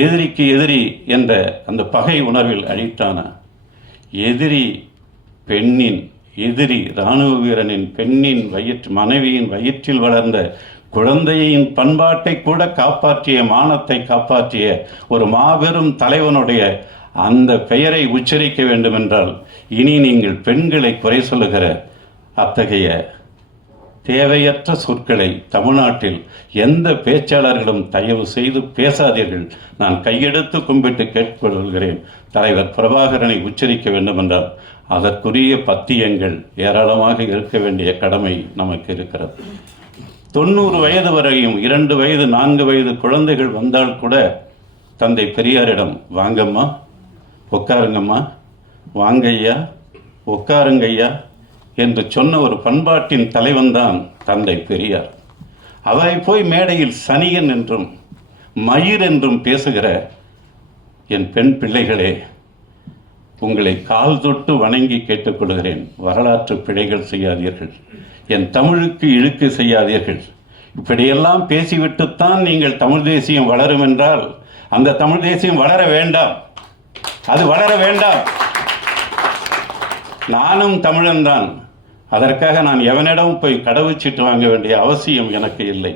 எதிரிக்கு எதிரி என்ற அந்த பகை உணர்வில் அழித்தானா? எதிரி பெண்ணின் எதிரி இராணுவ வீரனின் பெண்ணின் மனைவியின் வயிற்றில் வளர்ந்த குழந்தையின் பண்பாட்டை கூட காப்பாற்றிய, மானத்தை காப்பாற்றிய ஒரு மாபெரும் தலைவனுடைய அந்த பெயரை உச்சரிக்க வேண்டுமென்றால் இனி நீங்கள் பெண்களை குறை சொல்லுகிற அத்தகைய தேவையற்ற சொற்களை தமிழ்நாட்டில் எந்த பேச்சாளர்களும் தயவு செய்து பேசாதீர்கள். நான் கையெடுத்து கும்பிட்டு கேட்டுக்கொள்கிறேன். தலைவர் பிரபாகரனை உச்சரிக்க வேண்டுமென்றால் அதற்குரிய பத்தியங்கள் ஏராளமாக இருக்க வேண்டிய கடமை நமக்கு இருக்கிறது. 90 வயது வரையும் 2 வயது 4 வயது குழந்தைகள் வந்தால் கூட தந்தை பெரியாரிடம் வாங்கம்மா, உட்காருங்கம்மா, வாங்கய்யா, உட்காருங்கய்யா என்று சொன்ன ஒரு பண்பாட்டின் தலைவன்தான் தந்தை பெரியார். அவரை போய் மேடையில் சனியன் என்றும் மயிர் என்றும் பேசுகிற என் பெண் பிள்ளைகளே, உங்களை கால் தொட்டு வணங்கி கேட்டுக்கொள்கிறேன். வரலாற்று பிழைகள் செய்யாதீர்கள், என் தமிழுக்கு இழுக்கு செய்யாதீர்கள். இப்படியெல்லாம் பேசிவிட்டுத்தான் நீங்கள் தமிழ் தேசியம் வளரும் என்றால் அந்த தமிழ் தேசியம் வளர வேண்டாம், அது வளர வேண்டாம். நானும் தமிழன்தான். அதற்காக நான் எவனிடம் போய் கடவுச்சீட்டு வாங்க வேண்டிய அவசியம் எனக்கு இல்லை.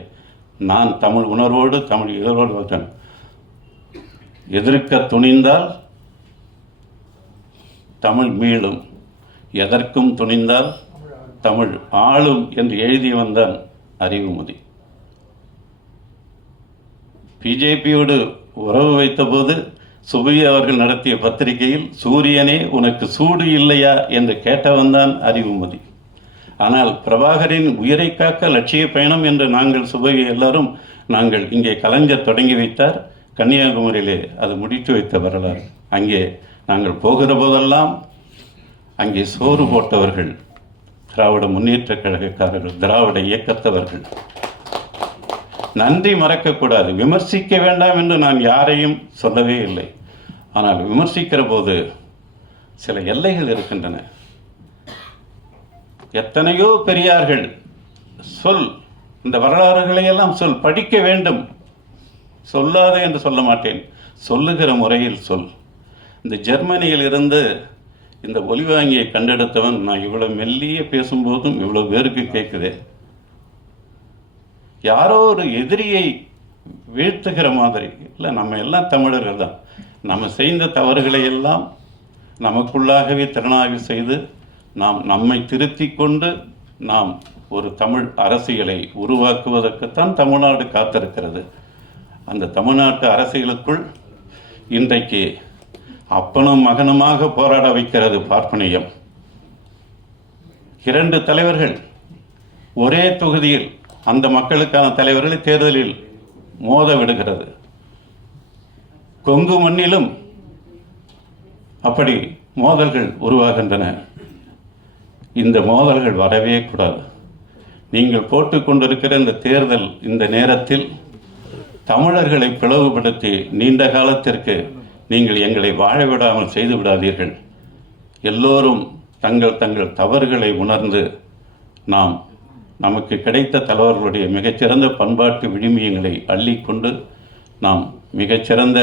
நான் தமிழ் உணர்வோடு தமிழ் இதழோடு எதிர்க்க துணிந்தால் தமிழ் மீளும், எதற்கும் துணிந்தால் தமிழ் ஆளும் என்று எழுதியவன் தான் அறிவுமதி. பிஜேபியோடு உறவு வைத்தபோது சுபவி அவர்கள் நடத்திய பத்திரிகையில் சூரியனே உனக்கு சூடு இல்லையா என்று கேட்டவன் தான் அறிவுமதி. ஆனால் பிரபாகரின் உயிரை காக்க லட்சிய பயணம் என்று நாங்கள் சுபவி எல்லாரும் நாங்கள் இங்கே கலைஞர் தொடங்கி வைத்தார். கன்னியாகுமரியிலே அது முடித்து வைத்த வரலாறு. அங்கே நாங்கள் போகிற போதெல்லாம் அங்கே சோறு போட்டவர்கள் திராவிட முன்னேற்ற கழகக்காரர்கள், திராவிட இயக்கத்தவர்கள். நன்றி மறக்கக்கூடாது. விமர்சிக்க வேண்டாம் என்று நான் யாரையும் சொல்லவே இல்லை. ஆனால் விமர்சிக்கிற போது சில எல்லைகள் இருக்கின்றன. எத்தனையோ பெரியார்கள் சொல், இந்த வரலாறுகளையெல்லாம் சொல், படிக்க வேண்டும், சொல்லாத என்று சொல்ல மாட்டேன், சொல்லுகிற முறையில் சொல். இந்த ஜெர்மனியில் இருந்து இந்த ஒலிவாங்கியை கண்டெடுத்தவன் நான் இவ்வளோ மெல்லிய பேசும்போதும் இவ்வளோ பேருக்கு கேட்குதே. யாரோ ஒரு எதிரியை வீழ்த்துகிற மாதிரி இல்லை, நம்ம எல்லாம் தமிழர்கள் தான். நம்ம செய்த தவறுகளை எல்லாம் நமக்குள்ளாகவே திறனாய்வு செய்து நாம் நம்மை திருத்தி கொண்டு நாம் ஒரு தமிழ் அரசியலை உருவாக்குவதற்குத்தான் தமிழ்நாடு காத்திருக்கிறது. அந்த தமிழ்நாட்டு அரசியலுக்குள் இன்றைக்கு அப்பனும் மகனுமாக போராட வைக்கிறது பார்ப்பனியம். 2 தலைவர்கள் ஒரே தொகுதியில் அந்த மக்களுக்கான தலைவர்களை தேர்தலில் மோத விடுகிறது. கொங்கு மண்ணிலும் அப்படி மோதல்கள் உருவாகின்றன. இந்த மோதல்கள் வரவே கூடாது. நீங்கள் போட்டுக்கொண்டிருக்கிற இந்த தேர்தல் இந்த நேரத்தில் தமிழர்களை பிளவுபடுத்தி நீண்ட காலத்திற்கு நீங்கள் எங்களை வாழ விடாமல் செய்து விடாதீர்கள். எல்லோரும் தங்கள் தங்கள் தவறுகளை உணர்ந்து நமக்கு கிடைத்த தலைவர்களுடைய மிகச்சிறந்த பண்பாட்டு விழுமியங்களை அள்ளிக்கொண்டு நாம் மிகச்சிறந்த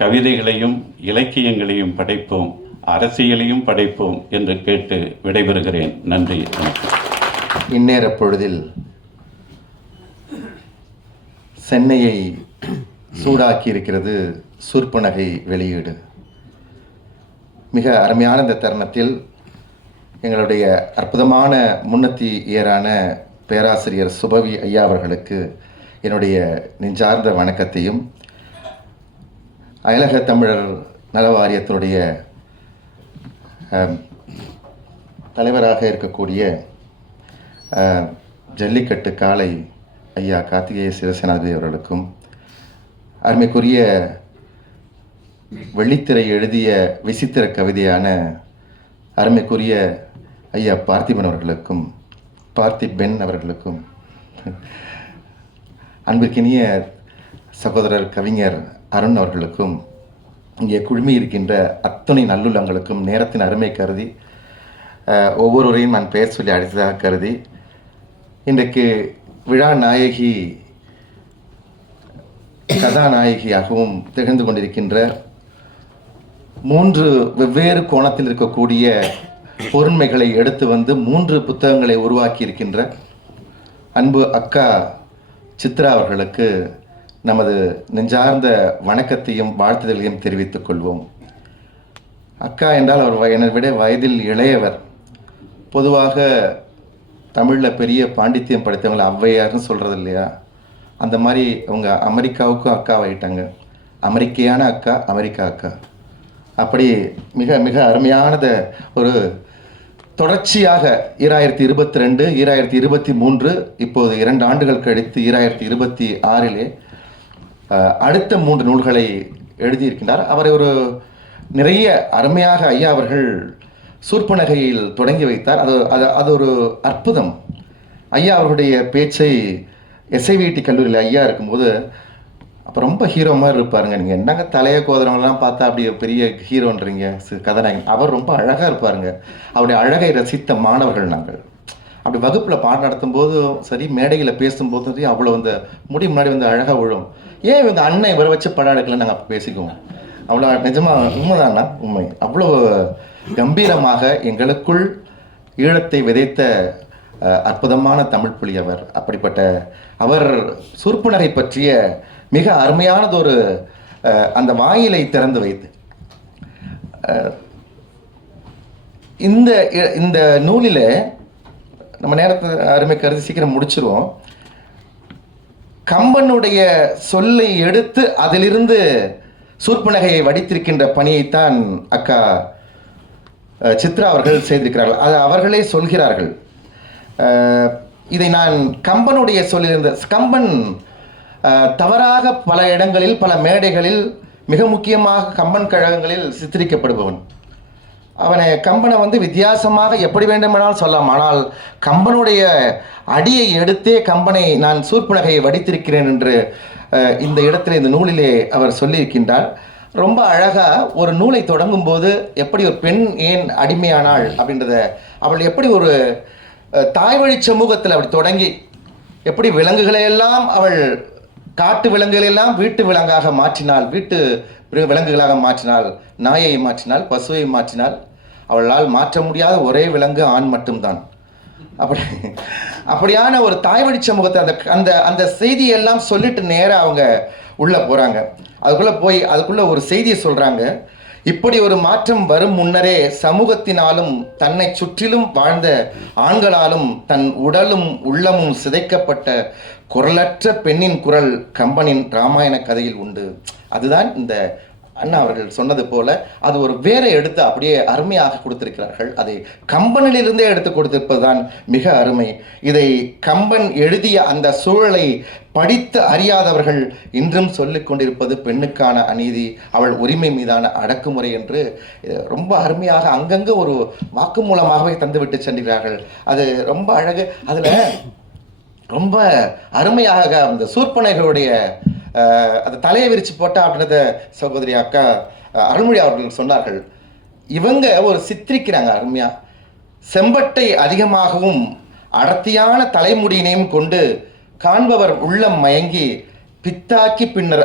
கவிதைகளையும் இலக்கியங்களையும் படைப்போம், அரசியலையும் படைப்போம் என்று கேட்டு விடைபெறுகிறேன். நன்றி. இந்நேர பொழுதில் சென்னையை சூடாக்கி இருக்கிறது சூர்ப்பனகை வெளியீடு. மிக அருமையான இந்த தருணத்தில் எங்களுடைய அற்புதமான முன்னத்தி இயரான பேராசிரியர் சுபவி ஐயா அவர்களுக்கு என்னுடைய நெஞ்சார்ந்த வணக்கத்தையும், அயலக தமிழர் நல வாரியத்தினுடைய தலைவராக இருக்கக்கூடிய ஜல்லிக்கட்டு காளை ஐயா கார்த்திகேய சிவசேனாதிபதி அவர்களுக்கும், அருமைக்குரிய வெள்ளித்திரை எழுதிய விசித்திர கவிதையான அருமைக்குரிய ஐயா பார்த்திபன் அவர்களுக்கும், பார்த்திபென் அவர்களுக்கும், அன்பிற்கினிய சகோதரர் கவிஞர் அருண் அவர்களுக்கும், இங்கே குழுமி இருக்கின்ற அத்தனை நல்லுள்ளங்களுக்கும் நேரத்தின் அருமை கருதி ஒவ்வொருவரையும் நான் பெயர் சொல்லி அழைத்ததாக கருதி இன்றைக்கு விழா நாயகி கதாநாயகியாகவும் திகழ்ந்து கொண்டிருக்கின்ற 3 வெவ்வேறு கோணத்தில் இருக்கக்கூடிய பொருண்மைகளை எடுத்து வந்து 3 புத்தகங்களை உருவாக்கி இருக்கின்ற அன்பு அக்கா சித்ரா அவர்களுக்கு நமது நெஞ்சார்ந்த வணக்கத்தையும் வாழ்த்துதலையும் தெரிவித்துக் கொள்வோம். அக்கா என்றால் அவர் என்னை விட வயதில் இளையவர். பொதுவாக தமிழில் பெரிய பாண்டித்தியம் படைத்தவங்களை ஔவையார்னு சொல்கிறது இல்லையா, அந்த மாதிரி அவங்க அமெரிக்காவுக்கும் அக்காவாயிட்டாங்க. அமெரிக்கையான அக்கா, அமெரிக்கா அக்கா. அப்படி மிக மிக அருமையானத ஒரு தொடர்ச்சியாக 2022, 2023, இப்போது 2 ஆண்டுகள் கழித்து 2026 அடுத்த 3 நூல்களை எழுதியிருக்கின்றார். அவரை ஒரு நிறைய அருமையாக ஐயா அவர்கள் சூர்ப்பனகையில் தொடங்கி வைத்தார். அது ஒரு அற்புதம். ஐயா அவர்களுடைய பேச்சை SIVT கல்லூரியில் ஐயா இருக்கும்போது அப்போ ரொம்ப ஹீரோ மாதிரி இருப்பாருங்க. நீங்கள் என்னங்க தலையை கோதுறவங்களாம் பார்த்தா அப்படி பெரிய ஹீரோன்றீங்க கதாநாயகன். அவர் ரொம்ப அழகாக இருப்பாருங்க. அவருடைய அழகை ரசித்த மாணவர்கள் நாங்கள். அப்படி வகுப்பில் பாடம் நடத்தும் போதும் சரி, மேடையில் பேசும்போதும் சரி, அவ்வளோ அந்த முடி முன்னாடி வந்து அழகாக விழும். ஏன் இவங்க அண்ணன் இவரை வச்சு படம் எடுக்கலன்னு நாங்கள் அப்போ பேசிக்குவோம். அவ்வளோ நிஜமாக உண்மைதானா? உண்மை. அவ்வளோ கம்பீரமாக எங்களுக்குள் ஈழத்தை விதைத்த அற்புதமான தமிழ் புலி அவர். அப்படிப்பட்ட அவர் சூர்ப்பனகை பற்றிய மிக அருமையானதொரு அந்த வாயிலை திறந்து வைத்து இந்த இந்த நூலில் நம்ம நேரத்தை அருமை கருதி சீக்கிரம் முடிச்சிருவோம். கம்பனுடைய சொல்லை எடுத்து அதிலிருந்து சூர்பனகையை வடித்திருக்கின்ற பணியைத்தான் அக்கா சித்ரா அவர்கள் செய்திருக்கிறார்கள். அது அவர்களே சொல்கிறார்கள். இதை நான் கம்பனுடைய சொல்லியிருந்த கம்பன் தவறாக பல இடங்களில் பல மேடைகளில் மிக முக்கியமாக கம்பன் கழகங்களில் சித்தரிக்கப்படுபவன். கம்பனை வித்தியாசமாக எப்படி வேண்டுமானாலும் சொல்லலாம். ஆனால் கம்பனுடைய அடியை எடுத்தே கம்பனை நான் சூர்பனகையை வடித்திருக்கிறேன் என்று இந்த இடத்துல இந்த நூலிலே அவர் சொல்லியிருக்கின்றார். ரொம்ப அழகாக ஒரு நூலை தொடங்கும் போது எப்படி ஒரு பெண் ஏன் அடிமையானாள் அப்படின்றத, அவள் எப்படி ஒரு தாய் வழி சமூகத்தில் அப்படி தொடங்கி எப்படி விலங்குகளையெல்லாம் அவள் காட்டு விலங்குகளெல்லாம் வீட்டு விலங்காக மாற்றினாள், வீட்டு விலங்குகளாக மாற்றினாள், நாயை மாற்றினாள், பசுவை மாற்றினாள். அவளால் மாற்ற முடியாத ஒரே விலங்கு ஆண் மட்டும்தான். அப்படியான ஒரு தாய் வழி சமூகத்தை அந்த அந்த அந்த செய்தியெல்லாம் சொல்லிட்டு நேராக அவங்க உள்ளே போகிறாங்க. அதுக்குள்ளே ஒரு செய்தியை சொல்கிறாங்க. இப்படி ஒரு மாற்றம் வரும் முன்னரே சமூகத்தினாலும் தன்னை சுற்றிலும் வாழ்ந்த ஆண்களாலும் தன் உடலும் உள்ளமும் சிதைக்கப்பட்ட குரலற்ற பெண்ணின் குரல் கம்பனின் இராமாயண கதையில் உண்டு. அதுதான் இந்த அண்ணா அவர்கள் சொன்னது போல அது ஒரு வேற எடுத்து அப்படியே அருமையாக கொடுத்திருக்கிறார்கள். அதை கம்பனிலிருந்தே எடுத்து கொடுத்திருப்பது தான் மிக அருமை. இதை கம்பன் எழுதிய அந்த சூழலை படித்து அறியாதவர்கள் இன்றும் சொல்லிக் கொண்டிருப்பது பெண்ணுக்கான அநீதி, அவள் உரிமை மீதான அடக்குமுறை என்று ரொம்ப அருமையாக அங்கங்கே ஒரு வாக்குமூலமாகவே தந்துவிட்டு சென்றார்கள். அது ரொம்ப அழகு. அதில் ரொம்ப அருமையாக அந்த சூர்பனகையுடைய அந்த தலையை விரிச்சு போட்டா அப்படின்றத சகோதரி அக்கா அருள்மொழி அவர்கள் சொன்னார்கள். இவங்க ஒரு சித்திரிக்கிறாங்க அருமையா. செம்பட்டை அதிகமாகவும் அடர்த்தியான தலைமுடியினையும் கொண்டு காண்பவர் உள்ளம் மயங்கி பித்தாக்கி பின்னர்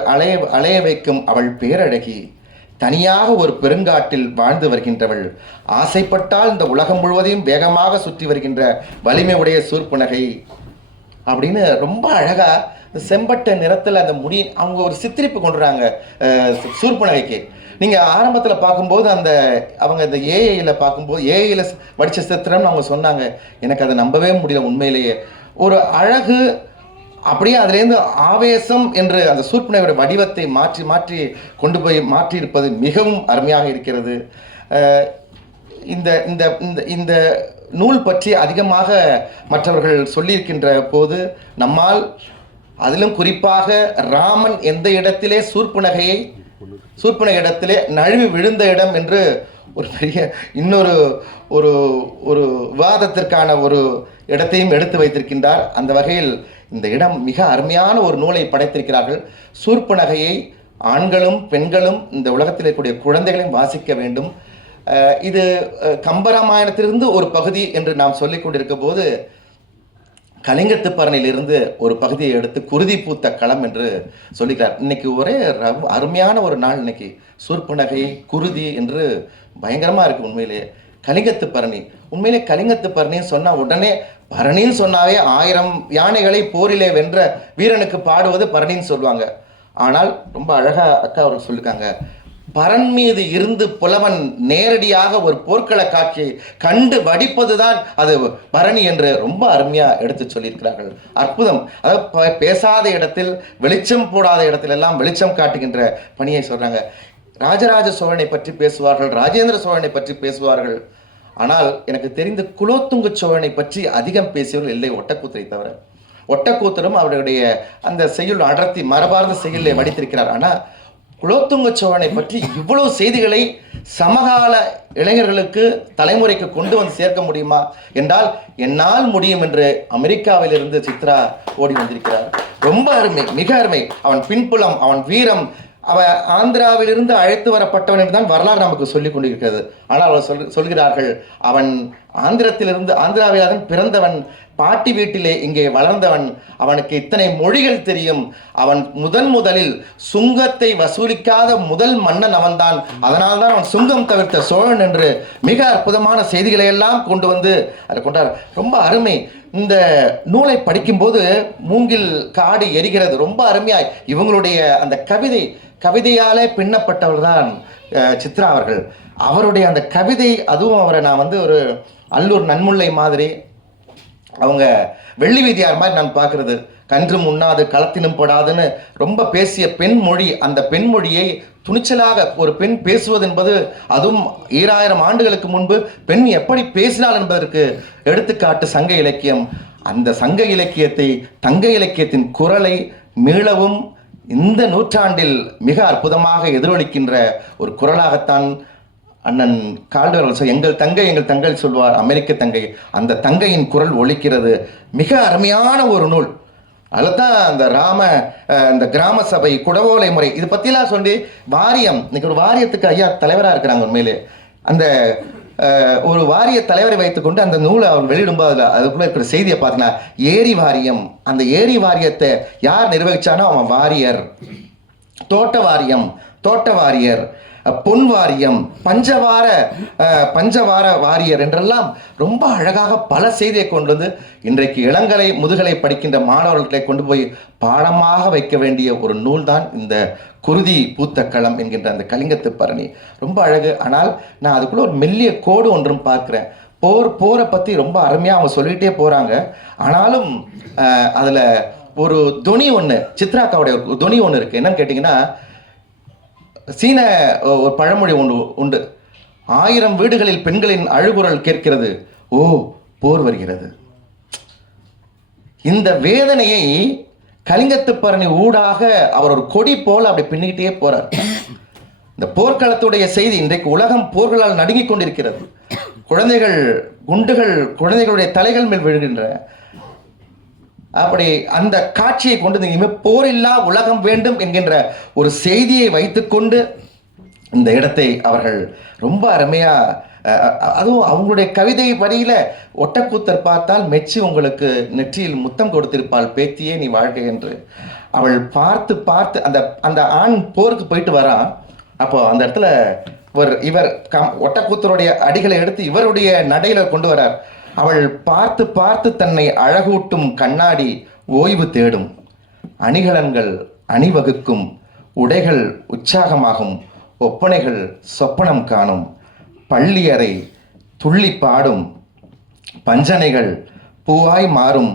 அலைய வைக்கும் அவள் பேரழகி. தனியாக ஒரு பெருங்காட்டில் வாழ்ந்து வருகின்றவள். ஆசைப்பட்டால் இந்த உலகம் முழுவதையும் வேகமாக சுற்றி வருகின்ற வலிமை உடைய சூர்பனகை அப்படின்னு ரொம்ப அழகா செம்பட்டை நிறத்தில் அந்த முடி அவங்க ஒரு சித்தரிப்பு கொண்டுறாங்க சூர்பனகைக்கு. நீங்கள் ஆரம்பத்தில் பார்க்கும்போது அவங்க இந்த ஏஐயில் பார்க்கும்போது ஏஐயில் வடித்த சித்திரம்னு அவங்க சொன்னாங்க. எனக்கு அதை நம்பவே முடியல. உண்மையிலேயே ஒரு அழகு, அப்படியே அதுலேருந்து ஆவேசம் என்று அந்த சூர்பனகையோட வடிவத்தை மாற்றி மாற்றி கொண்டு போய் மாற்றியிருப்பது மிகவும் அருமையாக இருக்கிறது. இந்த இந்த இந்த இந்த நூல் பற்றி அதிகமாக மற்றவர்கள் சொல்லியிருக்கின்ற போது நம்மால், அதிலும் குறிப்பாக ராமன் எந்த இடத்திலே சூர்பனகை இடத்திலே நழுவி விழுந்த இடம் என்று ஒரு பெரிய இன்னொரு ஒரு ஒரு விவாதத்திற்கான ஒரு இடத்தையும் எடுத்து வைத்திருக்கின்றார். அந்த வகையில் இந்த இடம் மிக அருமையான ஒரு நூலை படைத்திருக்கிறார்கள். சூர்பனகையை ஆண்களும் பெண்களும் இந்த உலகத்தில் இருக்கக்கூடிய குழந்தைகளையும் வாசிக்க வேண்டும். இது கம்பராமாயணத்திலிருந்து ஒரு பகுதி என்று நாம் சொல்லிக் கொண்டிருக்க போது கலிங்கத்து பரணிலிருந்து ஒரு பகுதியை எடுத்து குருதி பூத்த களம் என்று சொல்லிக்கிறார். இன்னைக்கு ஒரே அருமையான ஒரு நாள். இன்னைக்கு சூர்பனகை குருதி என்று பயங்கரமாக இருக்குது. உண்மையிலேயே கலிங்கத்து பரணி, உண்மையிலே கலிங்கத்து பரணின்னு சொன்னால் உடனே பரணின்னு சொன்னாவே 1000 யானைகளை போரிலே வென்ற வீரனுக்கு பாடுவது பரணின்னு சொல்லுவாங்க. ஆனால் ரொம்ப அழகாக அக்கா அவர்கள் சொல்லியிருக்காங்க, பரன் மீது இருந்து புலவன் நேரடியாக ஒரு போர்க்கள காட்சியை கண்டு வடிப்பதுதான் அது பரணி என்று ரொம்ப அருமையாக எடுத்து சொல்லியிருக்கிறார்கள். அற்புதம். அதாவது பேசாத இடத்தில் வெளிச்சம் போடாத இடத்திலெல்லாம் வெளிச்சம் காட்டுகின்ற பணியை சொல்கிறாங்க. ராஜராஜ சோழனை பற்றி பேசுவார்கள், ராஜேந்திர சோழனை பற்றி பேசுவார்கள். ஆனால் எனக்கு தெரிந்த குலோத்துங்க சோழனை பற்றி அதிகம் பேசியவர்கள் இல்லை, ஒட்டக்கூத்தரை தவிர. ஒட்டக்கூத்தரும் அவருடைய அந்த செய்யுள் அடர்த்தி மரபார்ந்த செய்யுளை வடித்திருக்கிறார். ஆனால் குலோத்துங்க சோழனை பற்றி இவ்வளவு செய்திகளை சமகால இளைஞர்களுக்கு தலைமுறைக்கு கொண்டு வந்து சேர்க்க முடியுமா என்றால் என்னால் முடியும் என்று அமெரிக்காவிலிருந்து சித்ரா ஓடி வந்திருக்கிறார். ரொம்ப அருமை, மிக அருமை. அவன் பின்புலம், அவன் வீரம், அவன் ஆந்திராவிலிருந்து அழைத்து வரப்பட்டவன் என்றுதான் வரலாறு நமக்கு சொல்லிக் கொண்டிருக்கிறது. ஆனால் அவர் சொல்கிறார்கள், அவன் ஆந்திராவில்தான் பிறந்தவன், பாட்டி வீட்டிலே இங்கே வளர்ந்தவன், அவனுக்கு இத்தனை மொழிகள் தெரியும், அவன் முதலில் சுங்கத்தை வசூலிக்காத முதல் மன்னன் அவன்தான், அதனால்தான் அவன் சுங்கம் தவிர்த்த சோழன் என்று மிக அற்புதமான செய்திகளை எல்லாம் கொண்டு வந்து அதை கொண்டார். ரொம்ப அருமை. இந்த நூலை படிக்கும்போது மூங்கில் காடு எரிகிறது, ரொம்ப அருமையாய் இவங்களுடைய அந்த கவிதையாலே பின்னப்பட்டவர் தான் சித்ரா அவர்கள். அவருடைய அந்த கவிதை, அதுவும் அவரை நான் வந்து ஒரு அல்லூர் நன்முல்லை மாதிரி, அவங்க வெள்ளி வீதியார் மாதிரி நான் பார்க்கறது. கன்றும் உண்ணாது களத்தினும் படாதுன்னு ரொம்ப பேசிய பெண்மொழி, அந்த பெண்மொழியை துணிச்சலாக ஒரு பெண் பேசுவது என்பது, அதுவும் 2000 ஆண்டுகளுக்கு முன்பு பெண் எப்படி பேசினாள் என்பதற்கு எடுத்துக்காட்டு சங்க இலக்கியம். அந்த சங்க இலக்கியத்தை, தங்க இலக்கியத்தின் குரலை மீளவும் இந்த நூற்றாண்டில் மிக அற்புதமாக எதிரொலிக்கின்ற ஒரு குரலாகத்தான் அண்ணன் கால்டுவெல் எங்கள் தங்கை சொல்வார், அமெரிக்க தங்கை. அந்த தங்கையின் குரல் ஒலிக்கிறது. மிக அருமையான ஒரு நூல். அதுதான் அந்த கிராம சபை, குடவோலை முறை, இது பற்றிலாம் சொல்லி வாரியம், இன்னைக்கு ஒரு வாரியத்துக்கு ஐயா தலைவராக இருக்கிறாங்க. உண்மையிலே அந்த ஒரு வாரிய தலைவரை வைத்துக்கொண்டு அந்த நூலை அவர் வெளியிடும்போது அதுக்குள்ளே இருக்கிற செய்தியை பார்த்தீங்கன்னா, ஏரி வாரியம், அந்த ஏரி வாரியத்தை யார் நிர்வகிச்சானோ அவன் வாரியர். தோட்ட வாரியர், பொன் வாரியம், பஞ்சவார வாரியர் என்றெல்லாம் ரொம்ப அழகாக பல செய்தியை கொண்டு வந்து இன்றைக்கு இளங்கலை முதுகலை படிக்கின்ற மாணவர்களை கொண்டு போய் பாடமாக வைக்க வேண்டிய ஒரு நூல் தான் இந்த குருதி பூத்த களம் என்கின்ற அந்த கலிங்கத்து பரணி. ரொம்ப அழகு. ஆனால் நான் அதுக்குள்ள ஒரு மெல்லிய கோடு ஒன்றும் பார்க்குறேன். போரை பற்றி ரொம்ப அருமையாக அவங்க சொல்லிகிட்டே போகிறாங்க. ஆனாலும் அதில் ஒரு துணி ஒன்று, சித்ராக்காவுடைய ஒரு துணி ஒன்று இருக்குது. என்னன்னு கேட்டிங்கன்னா, சீன ஒரு பழமொழி உண்டு. 1000 வீடுகளில் பெண்களின் அழுகுரல் கேட்கிறது, ஓ போர் வருகிறது. இந்த வேதனையை கலிங்கத்து பரணி ஊடாக அவர் ஒரு கொடி போல அப்படி பின்னிக்கிட்டே போறார். இந்த போர்க்களத்துடைய செய்தி, இன்றைக்கு உலகம் போர்களால் நடுங்கிக் கொண்டிருக்கிறது. குழந்தைகளுடைய தலைகள் மேல் விழுகின்ற அப்படி அந்த காட்சியை கொண்டு இனிமேல் போரில்லா உலகம் வேண்டும் என்கின்ற ஒரு செய்தியை வைத்துக்கொண்டு இந்த இடத்தை அவர்கள் ரொம்ப அருமையா, அதுவும் அவங்களுடைய கவிதை வரியில ஒட்டக்கூத்தர் பார்த்தால் மெச்சி உங்களுக்கு நெற்றியில் முத்தம் கொடுத்திருப்பாள் பேத்தியே நீ வாழ்க்கை என்று. அவள் பார்த்து அந்த அந்த ஆண் போருக்கு போயிட்டு வரான். அப்போ அந்த இடத்துல இவர் ஒட்டக்கூத்தருடைய அடிகளை எடுத்து இவருடைய நடையில கொண்டு வரார். அவள் பார்த்து தன்னை அழகூட்டும் கண்ணாடி ஓய்வு தேடும், அணிகலன்கள் அணிவகுக்கும், உடைகள் உற்சாகமாகும், ஒப்பனைகள் சொப்பனம் காணும், பள்ளியறை துள்ளி பாடும், பஞ்சனைகள் பூவாய் மாறும்,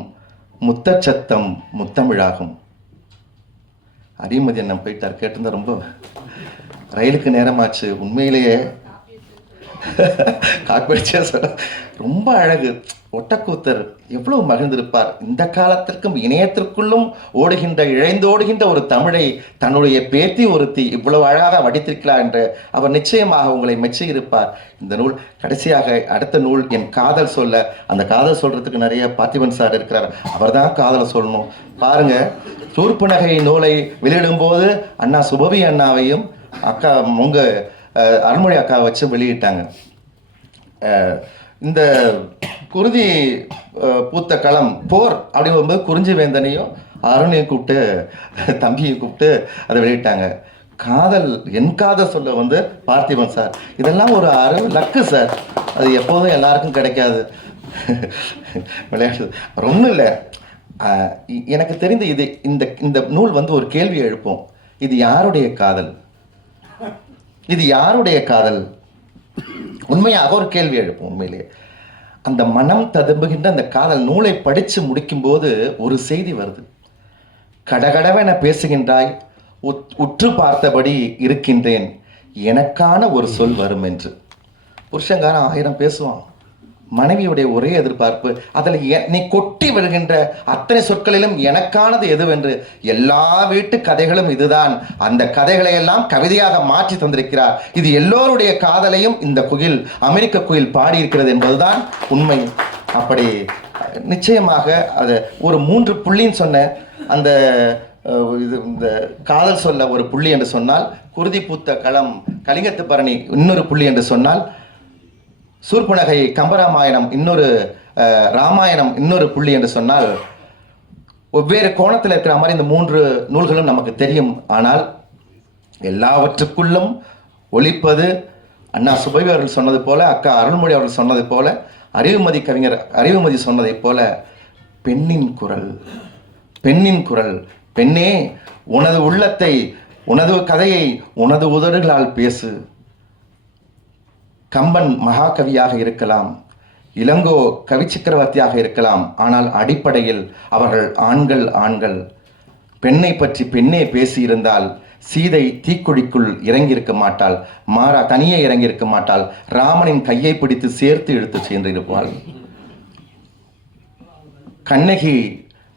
முத்தச்சத்தம் முத்தமிழாகும். அறிமதி அண்ணன் போயிட்டார். கேட்டிருந்தா ரொம்ப ரயிலுக்கு நேரமாச்சு. உண்மையிலேயே காப்பிடிச்சே சொல்ல ரொம்ப அழகு. ஒட்டக்கூத்தர் எவ்வளவு மகிழ்ந்திருப்பார். இந்த காலத்திற்கும் இணையத்திற்குள்ளும் இழைந்தோடுகின்ற ஒரு தமிழை தன்னுடைய பேத்தி ஒருத்தி இவ்வளவு அழகாக வடித்திருக்கிறார் என்று அவர் நிச்சயமாக உங்களை மெச்சியிருப்பார். இந்த நூல் கடைசியாக அடுத்த நூல் என் காதல் சொல்ல. அந்த காதல் சொல்றதுக்கு நிறைய பார்த்திபன் சார் இருக்கிறார். அவர் தான் காதலை சொல்லணும். பாருங்க, தூர்ப்பு நகை நூலை வெளியிடும் போது அண்ணா சுபவி அண்ணாவையும் அக்கா உங்க அருள்மொழி அக்காவை வச்சு வெளியிட்டாங்க. இந்த குருதி பூத்த களம் போர் அப்படி வரும்போது குறிஞ்சி வேந்தனையும் அருணையும் கூப்பிட்டு தம்பியும் கூப்பிட்டு அதை வெளியிட்டாங்க. என் காதல் சொல்ல பார்த்திபன் சார். இதெல்லாம் ஒரு லக்கு சார். அது எப்போதும் எல்லாருக்கும் கிடைக்காது. விளையாட்டு ஒன்றும் இல்லை. எனக்கு தெரிந்த இது இந்த நூல் ஒரு கேள்வி எழுப்போம். இது யாருடைய காதல்? இது யாருடைய காதல்? உண்மையாக ஒரு கேள்வி எழுப்போம். உண்மையிலேயே அந்த மனம் ததும்புகின்ற அந்த காதல் நூலை படித்து முடிக்கும்போது ஒரு செய்தி வருது. கடகடவென பேசுகின்றாய், உற்று பார்த்தபடி இருக்கின்றேன், எனக்கான ஒரு சொல் வரும் என்று. புருஷங்காரன் 1000 பேசுவான், மனைவியுடைய ஒரே எதிர்பார்ப்பு அதில் நீ கொட்டி வருகின்ற அத்தனை சொற்களிலும் எனக்கானது எதுவென்று. எல்லா வீட்டு கதைகளும் இதுதான். அந்த கதைகளை எல்லாம் கவிதையாக மாற்றி தந்திருக்கிறார். இது எல்லோருடைய காதலையும் இந்த அமெரிக்க குயில் பாடியிருக்கிறது என்பதுதான் உண்மை. அப்படி நிச்சயமாக அது ஒரு 3 புள்ளின்னு சொன்ன அந்த இந்த காதல் சொல்ல ஒரு புள்ளி என்று சொன்னால், குருதி பூத்த களம் கலிங்கத்து பரணி இன்னொரு புள்ளி என்று சொன்னால், சூர்பனகை கம்பராமாயணம் இன்னொரு ராமாயணம் இன்னொரு புள்ளி என்று சொன்னால் வெவ்வேறு கோணத்தில் இருக்கிற மாதிரி இந்த 3 நூல்களும் நமக்கு தெரியும். ஆனால் எல்லாவற்றுக்குள்ளும் ஒலிப்பது அண்ணா சுபவி அவர்கள் சொன்னது போல, அக்கா அருள்மொழி அவர்கள் சொன்னது போல, அறிவுமதி கவிஞர் அறிவுமதி சொன்னதை போல பெண்ணின் குரல். பெண்ணின் குரல். பெண்ணே, உனது உள்ளத்தை, உனது கதையை உனது உதடுகளால் பேசு. கம்பன் மகாகவியாக இருக்கலாம், இளங்கோ கவி சக்கரவர்த்தியாக இருக்கலாம், ஆனால் அடிப்படையில் அவர்கள் ஆண்கள். பெண்ணை பற்றி பெண்ணே பேசியிருந்தால் சீதை தீக்குழிக்குள் இறங்கியிருக்க மாட்டாள், மாறா தனியே இறங்கியிருக்க மாட்டாள், ராமனின் கையை பிடித்து சேர்த்து எடுத்து சென்றிருப்பாள். கண்ணகி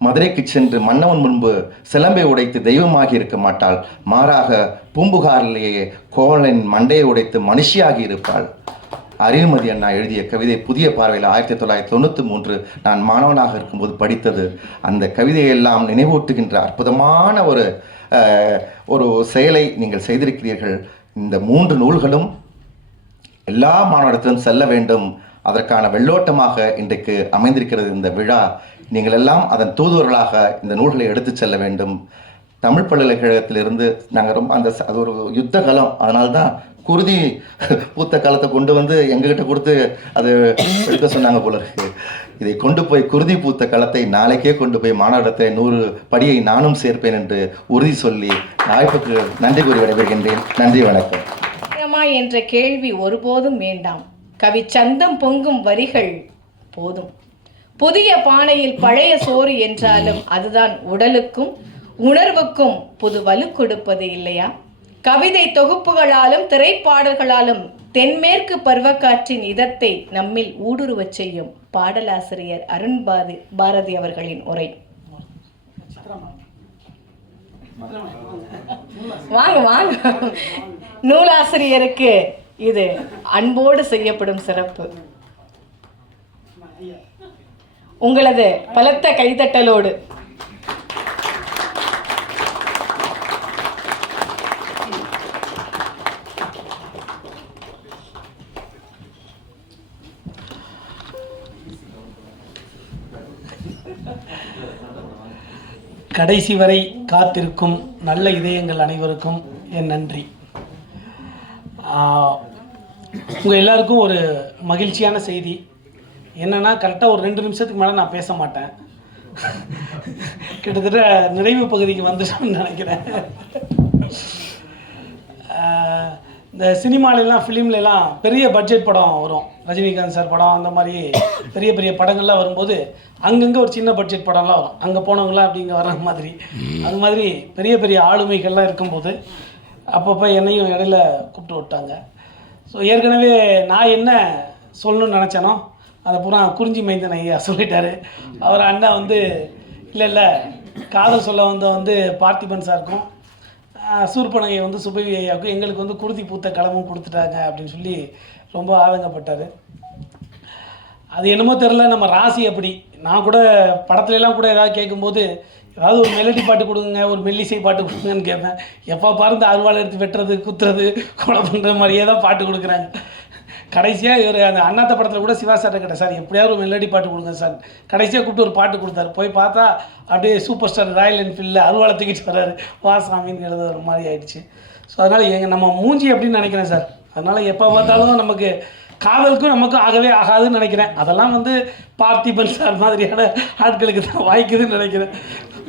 மதுரைக்கு சென்று மன்னவன் முன்பு சிலம்பை உடைத்து தெய்வமாகி இருக்க மாட்டாள், மாறாக பூம்புகாரிலேயே கோவலன் மண்டையை உடைத்து மனுஷியாகி இருப்பாள். அறிவுமதி அண்ணா எழுதிய கவிதை புதிய பார்வையில் 1993 நான் மாணவனாக இருக்கும்போது படித்தது. அந்த கவிதையெல்லாம் நினைவூட்டுகின்ற அற்புதமான ஒரு செயலை நீங்கள் செய்திருக்கிறீர்கள். இந்த 3 நூல்களும் எல்லா மாணவரிடத்திலும் செல்ல வேண்டும். அதற்கான வெள்ளோட்டமாக இன்றைக்கு அமைந்திருக்கிறது இந்த விழா. நீங்கள் எல்லாம் அதன் தூதுவர்களாக இந்த நூல்களை எடுத்து செல்ல வேண்டும். தமிழ் பல்கலைக்கழகத்திலிருந்து நாங்கள் ரொம்ப அது ஒரு யுத்த காலம், அதனால்தான் குருதி பூத்த காலத்தை கொண்டு வந்து எங்ககிட்ட கொடுத்து அது எடுக்க சொன்னாங்க போல இருக்கு. இதை கொண்டு போய் குருதி பூத்த காலத்தை நாளைக்கே கொண்டு போய் மாணவரிடத்தை 100 படியை நானும் சேர்ப்பேன் என்று உறுதி சொல்லி வாய்ப்புக்கு நன்றி கூறி விடைபெறுகின்றேன். நன்றி, வணக்கம். என்ற கேள்வி ஒருபோதும் வேண்டாம். கவி சந்தம் பொங்கும் வரிகள் போதும். புதிய பானையில் பழைய சோறு என்றாலும் அதுதான் உடலுக்கும் உணர்வுக்கும் புது வலு கொடுப்பது இல்லையா? கவிதை தொகுப்புகளாலும் திரைப்பாடல்களாலும் தென்மேற்கு பருவக்காற்றின் இதத்தை நம்மில் ஊடுருவச் செய்யும் பாடலாசிரியர் அருண் பாரதி அவர்களின் உரை. வாங்க வாங்க. நூலாசிரியருக்கு இது அன்போடு செய்யப்படும் சிறப்பு. உங்களது பலத்த கைதட்டலோடு கடைசி வரை காத்திருக்கும் நல்ல இதயங்கள் அனைவருக்கும் என் நன்றி. உங்கள் எல்லாருக்கும் ஒரு மகிழ்ச்சியான செய்தி என்னென்னா, கரெக்டாக ஒரு 2 நிமிஷத்துக்கு மேலே நான் பேச மாட்டேன். கிட்டத்தட்ட நிறைவு பகுதிக்கு வந்துட்டோம்னு நினைக்கிறேன். இந்த சினிமாலெலாம் ஃபிலிம்லலாம் பெரிய பட்ஜெட் படம் வரும், ரஜினிகாந்த் சார் படம், அந்த மாதிரி பெரிய பெரிய படங்கள்லாம் வரும்போது அங்கங்கே ஒரு சின்ன பட்ஜெட் படம்லாம் வரும், அங்கே போனவங்களாம் அப்படிங்க வர்ற மாதிரி. அது மாதிரி பெரிய பெரிய ஆளுமைகள்லாம் இருக்கும்போது அப்பப்போ என்னையும் இடையில கூப்பிட்டு விட்டாங்க. ஸோ ஏற்கனவே நான் என்ன சொல்லணும்னு நினச்சேனோ அதை பூரா குறிஞ்சி மைந்தன் ஐயா சொல்லிட்டாரு. அவர் அண்ணா வந்து இல்லை காதல் சொல்ல வந்து பார்த்திபன் சாருக்கும் சூர்பனகை வந்து சுபவி ஐயாவுக்கும் எங்களுக்கு வந்து குருதி பூத்த களமும் கொடுத்துட்டாங்க அப்படின்னு சொல்லி ரொம்ப ஆதங்கப்பட்டார். அது என்னமோ தெரில, நம்ம ராசி அப்படி. நான் கூட படத்துலலாம் கூட ஏதாவது கேட்கும்போது ஏதாவது ஒரு மெலடி பாட்டு கொடுங்க, ஒரு மெல்லிசை பாட்டு கொடுங்கன்னு கேட்பேன். எப்போ பாருந்த அருவாள் எடுத்து வெட்டுறது, குத்துறது, கொலை பண்ணுற மாதிரியே தான் பாட்டு கொடுக்குறாங்க. கடைசியாக இவர் அந்த அண்ணாத்த படத்தில் கூட சிவா சார்ட்ட கேட்டேன், சார் எப்படியாவது ஒரு மெலடி பாட்டு கொடுங்க சார். கடைசியாக கூப்பிட்டு ஒரு பாட்டு கொடுத்தாரு. போய் பார்த்தா அப்படியே சூப்பர் ஸ்டார் ராயல் என்ஃபீல்டில் அருவாளை தூக்கிட்டு வர்றாரு, வா சாமிங்கிறது ஒரு மாதிரி ஆயிடுச்சு. ஸோ அதனால் நம்ம மூஞ்சி அப்படின்னு நினைக்கிறேன் சார். அதனால் எப்போ பார்த்தாலும் நமக்கு காதலுக்கும் நமக்கும் ஆகவே ஆகாதுன்னு நினைக்கிறேன். அதெல்லாம் வந்து பார்த்திபன் சார் மாதிரியான ஆட்களுக்கு தான் வாய்க்குதுன்னு நினைக்கிறேன்.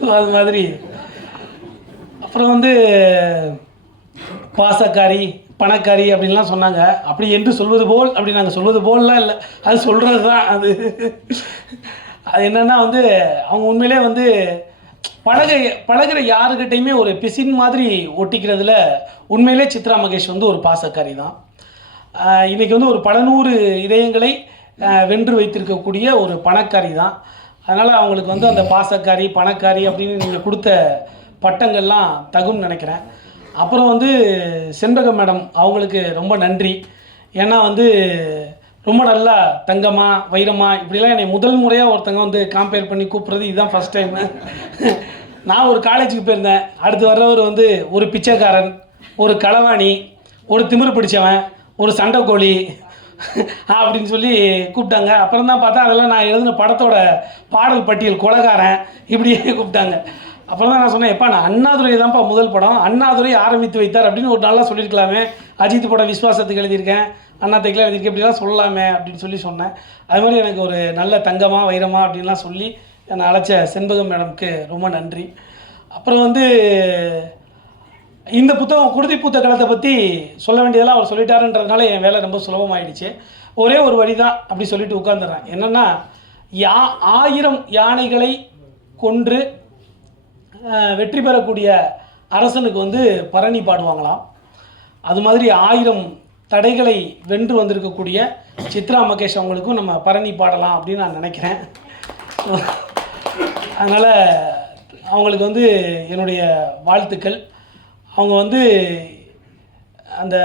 ஸோ அது மாதிரி அப்புறம் வந்து பாசக்காரி பணக்காரி அப்படின்லாம் சொன்னாங்க. அப்படி என்று சொல்வது போல் அப்படி நாங்கள் சொல்வது போல்லாம் இல்லை, அது சொல்கிறது தான். அது என்னென்னா வந்து அவங்க உண்மையிலே வந்து பழகிற யாருக்கிட்டையுமே ஒரு பிசின் மாதிரி ஒட்டிக்கிறதுல உண்மையிலே சித்ரா மகேஷ் வந்து ஒரு பாசக்காரி தான். இன்றைக்கி வந்து ஒரு பல 100 இதயங்களை வென்று வைத்திருக்கக்கூடிய ஒரு பணக்காரி தான். அதனால் அவங்களுக்கு வந்து அந்த பாசக்காரி பணக்காரி அப்படின்னு நீங்கள் கொடுத்த பட்டங்கள்லாம் தகும்னு நினைக்கிறேன். அப்புறம் வந்து செண்பகம் மேடம், அவங்களுக்கு ரொம்ப நன்றி. ஏன்னா வந்து ரொம்ப நல்லா தங்கமா வைரமா இப்படிலாம் என்னை முதல் முறையாக ஒருத்தங்க வந்து காம்பேர் பண்ணி கூப்பிட்றது இதுதான் ஃபஸ்ட் டைம். நான் ஒரு காலேஜுக்கு போயிருந்தேன். அடுத்து வர்றவர் வந்து ஒரு பிச்சைக்காரன், ஒரு களவாணி, ஒரு திமிரு பிடிச்சவன், ஒரு சண்டைக்கோழி, அப்படின்னு சொல்லி கூப்பிட்டாங்க. அப்புறம் தான் பார்த்தா அதெல்லாம் நான் எழுதின படத்தோட பாடல் பட்டியல் கொலகாரன் இப்படியே கூப்பிட்டாங்க. அப்புறம் தான் நான் சொன்னேன், எப்பா நான் அண்ணாதுரை தான்ப்பா முதல் படம், அண்ணாதுரை ஆரம்பித்து வைத்தார் அப்படின்னு ஒரு நல்லா சொல்லியிருக்கலாமே, அஜித் படம் விஸ்வாசத்துக்கு எழுதியிருக்கேன், அண்ணாத்துக்குலாம் எழுதியிருக்கேன், இப்படிலாம் சொல்லலாமே அப்படின்னு சொல்லி சொன்னேன். அது மாதிரி எனக்கு ஒரு நல்ல தங்கமாக வைரமா அப்படின்லாம் சொல்லி என்னை அழைச்ச செண்பகம் மேடம்க்கு ரொம்ப நன்றி. அப்புறம் வந்து இந்த புத்தகம் குருதி பூத்த களத்தை பற்றி சொல்ல வேண்டியதெல்லாம் அவர் சொல்லிட்டாருன்றதுனால என் வேலை ரொம்ப சுலபமாயிடுச்சு. ஒரே ஒரு வரி தான் அப்படி சொல்லிட்டு உட்காந்துடுறேன். என்னென்னா, 1000 யானைகளை கொன்று வெற்றி பெறக்கூடிய அரசனுக்கு வந்து பரணி பாடுவாங்களாம். அது மாதிரி 1000 தடைகளை வென்று வந்திருக்கக்கூடிய சித்ரா மகேஷ் அவங்களுக்கும் நம்ம பரணி பாடலாம் அப்படின்னு நான் நினைக்கிறேன். அதனால் அவங்களுக்கு வந்து என்னுடைய வாழ்த்துக்கள். அவங்க வந்து அந்த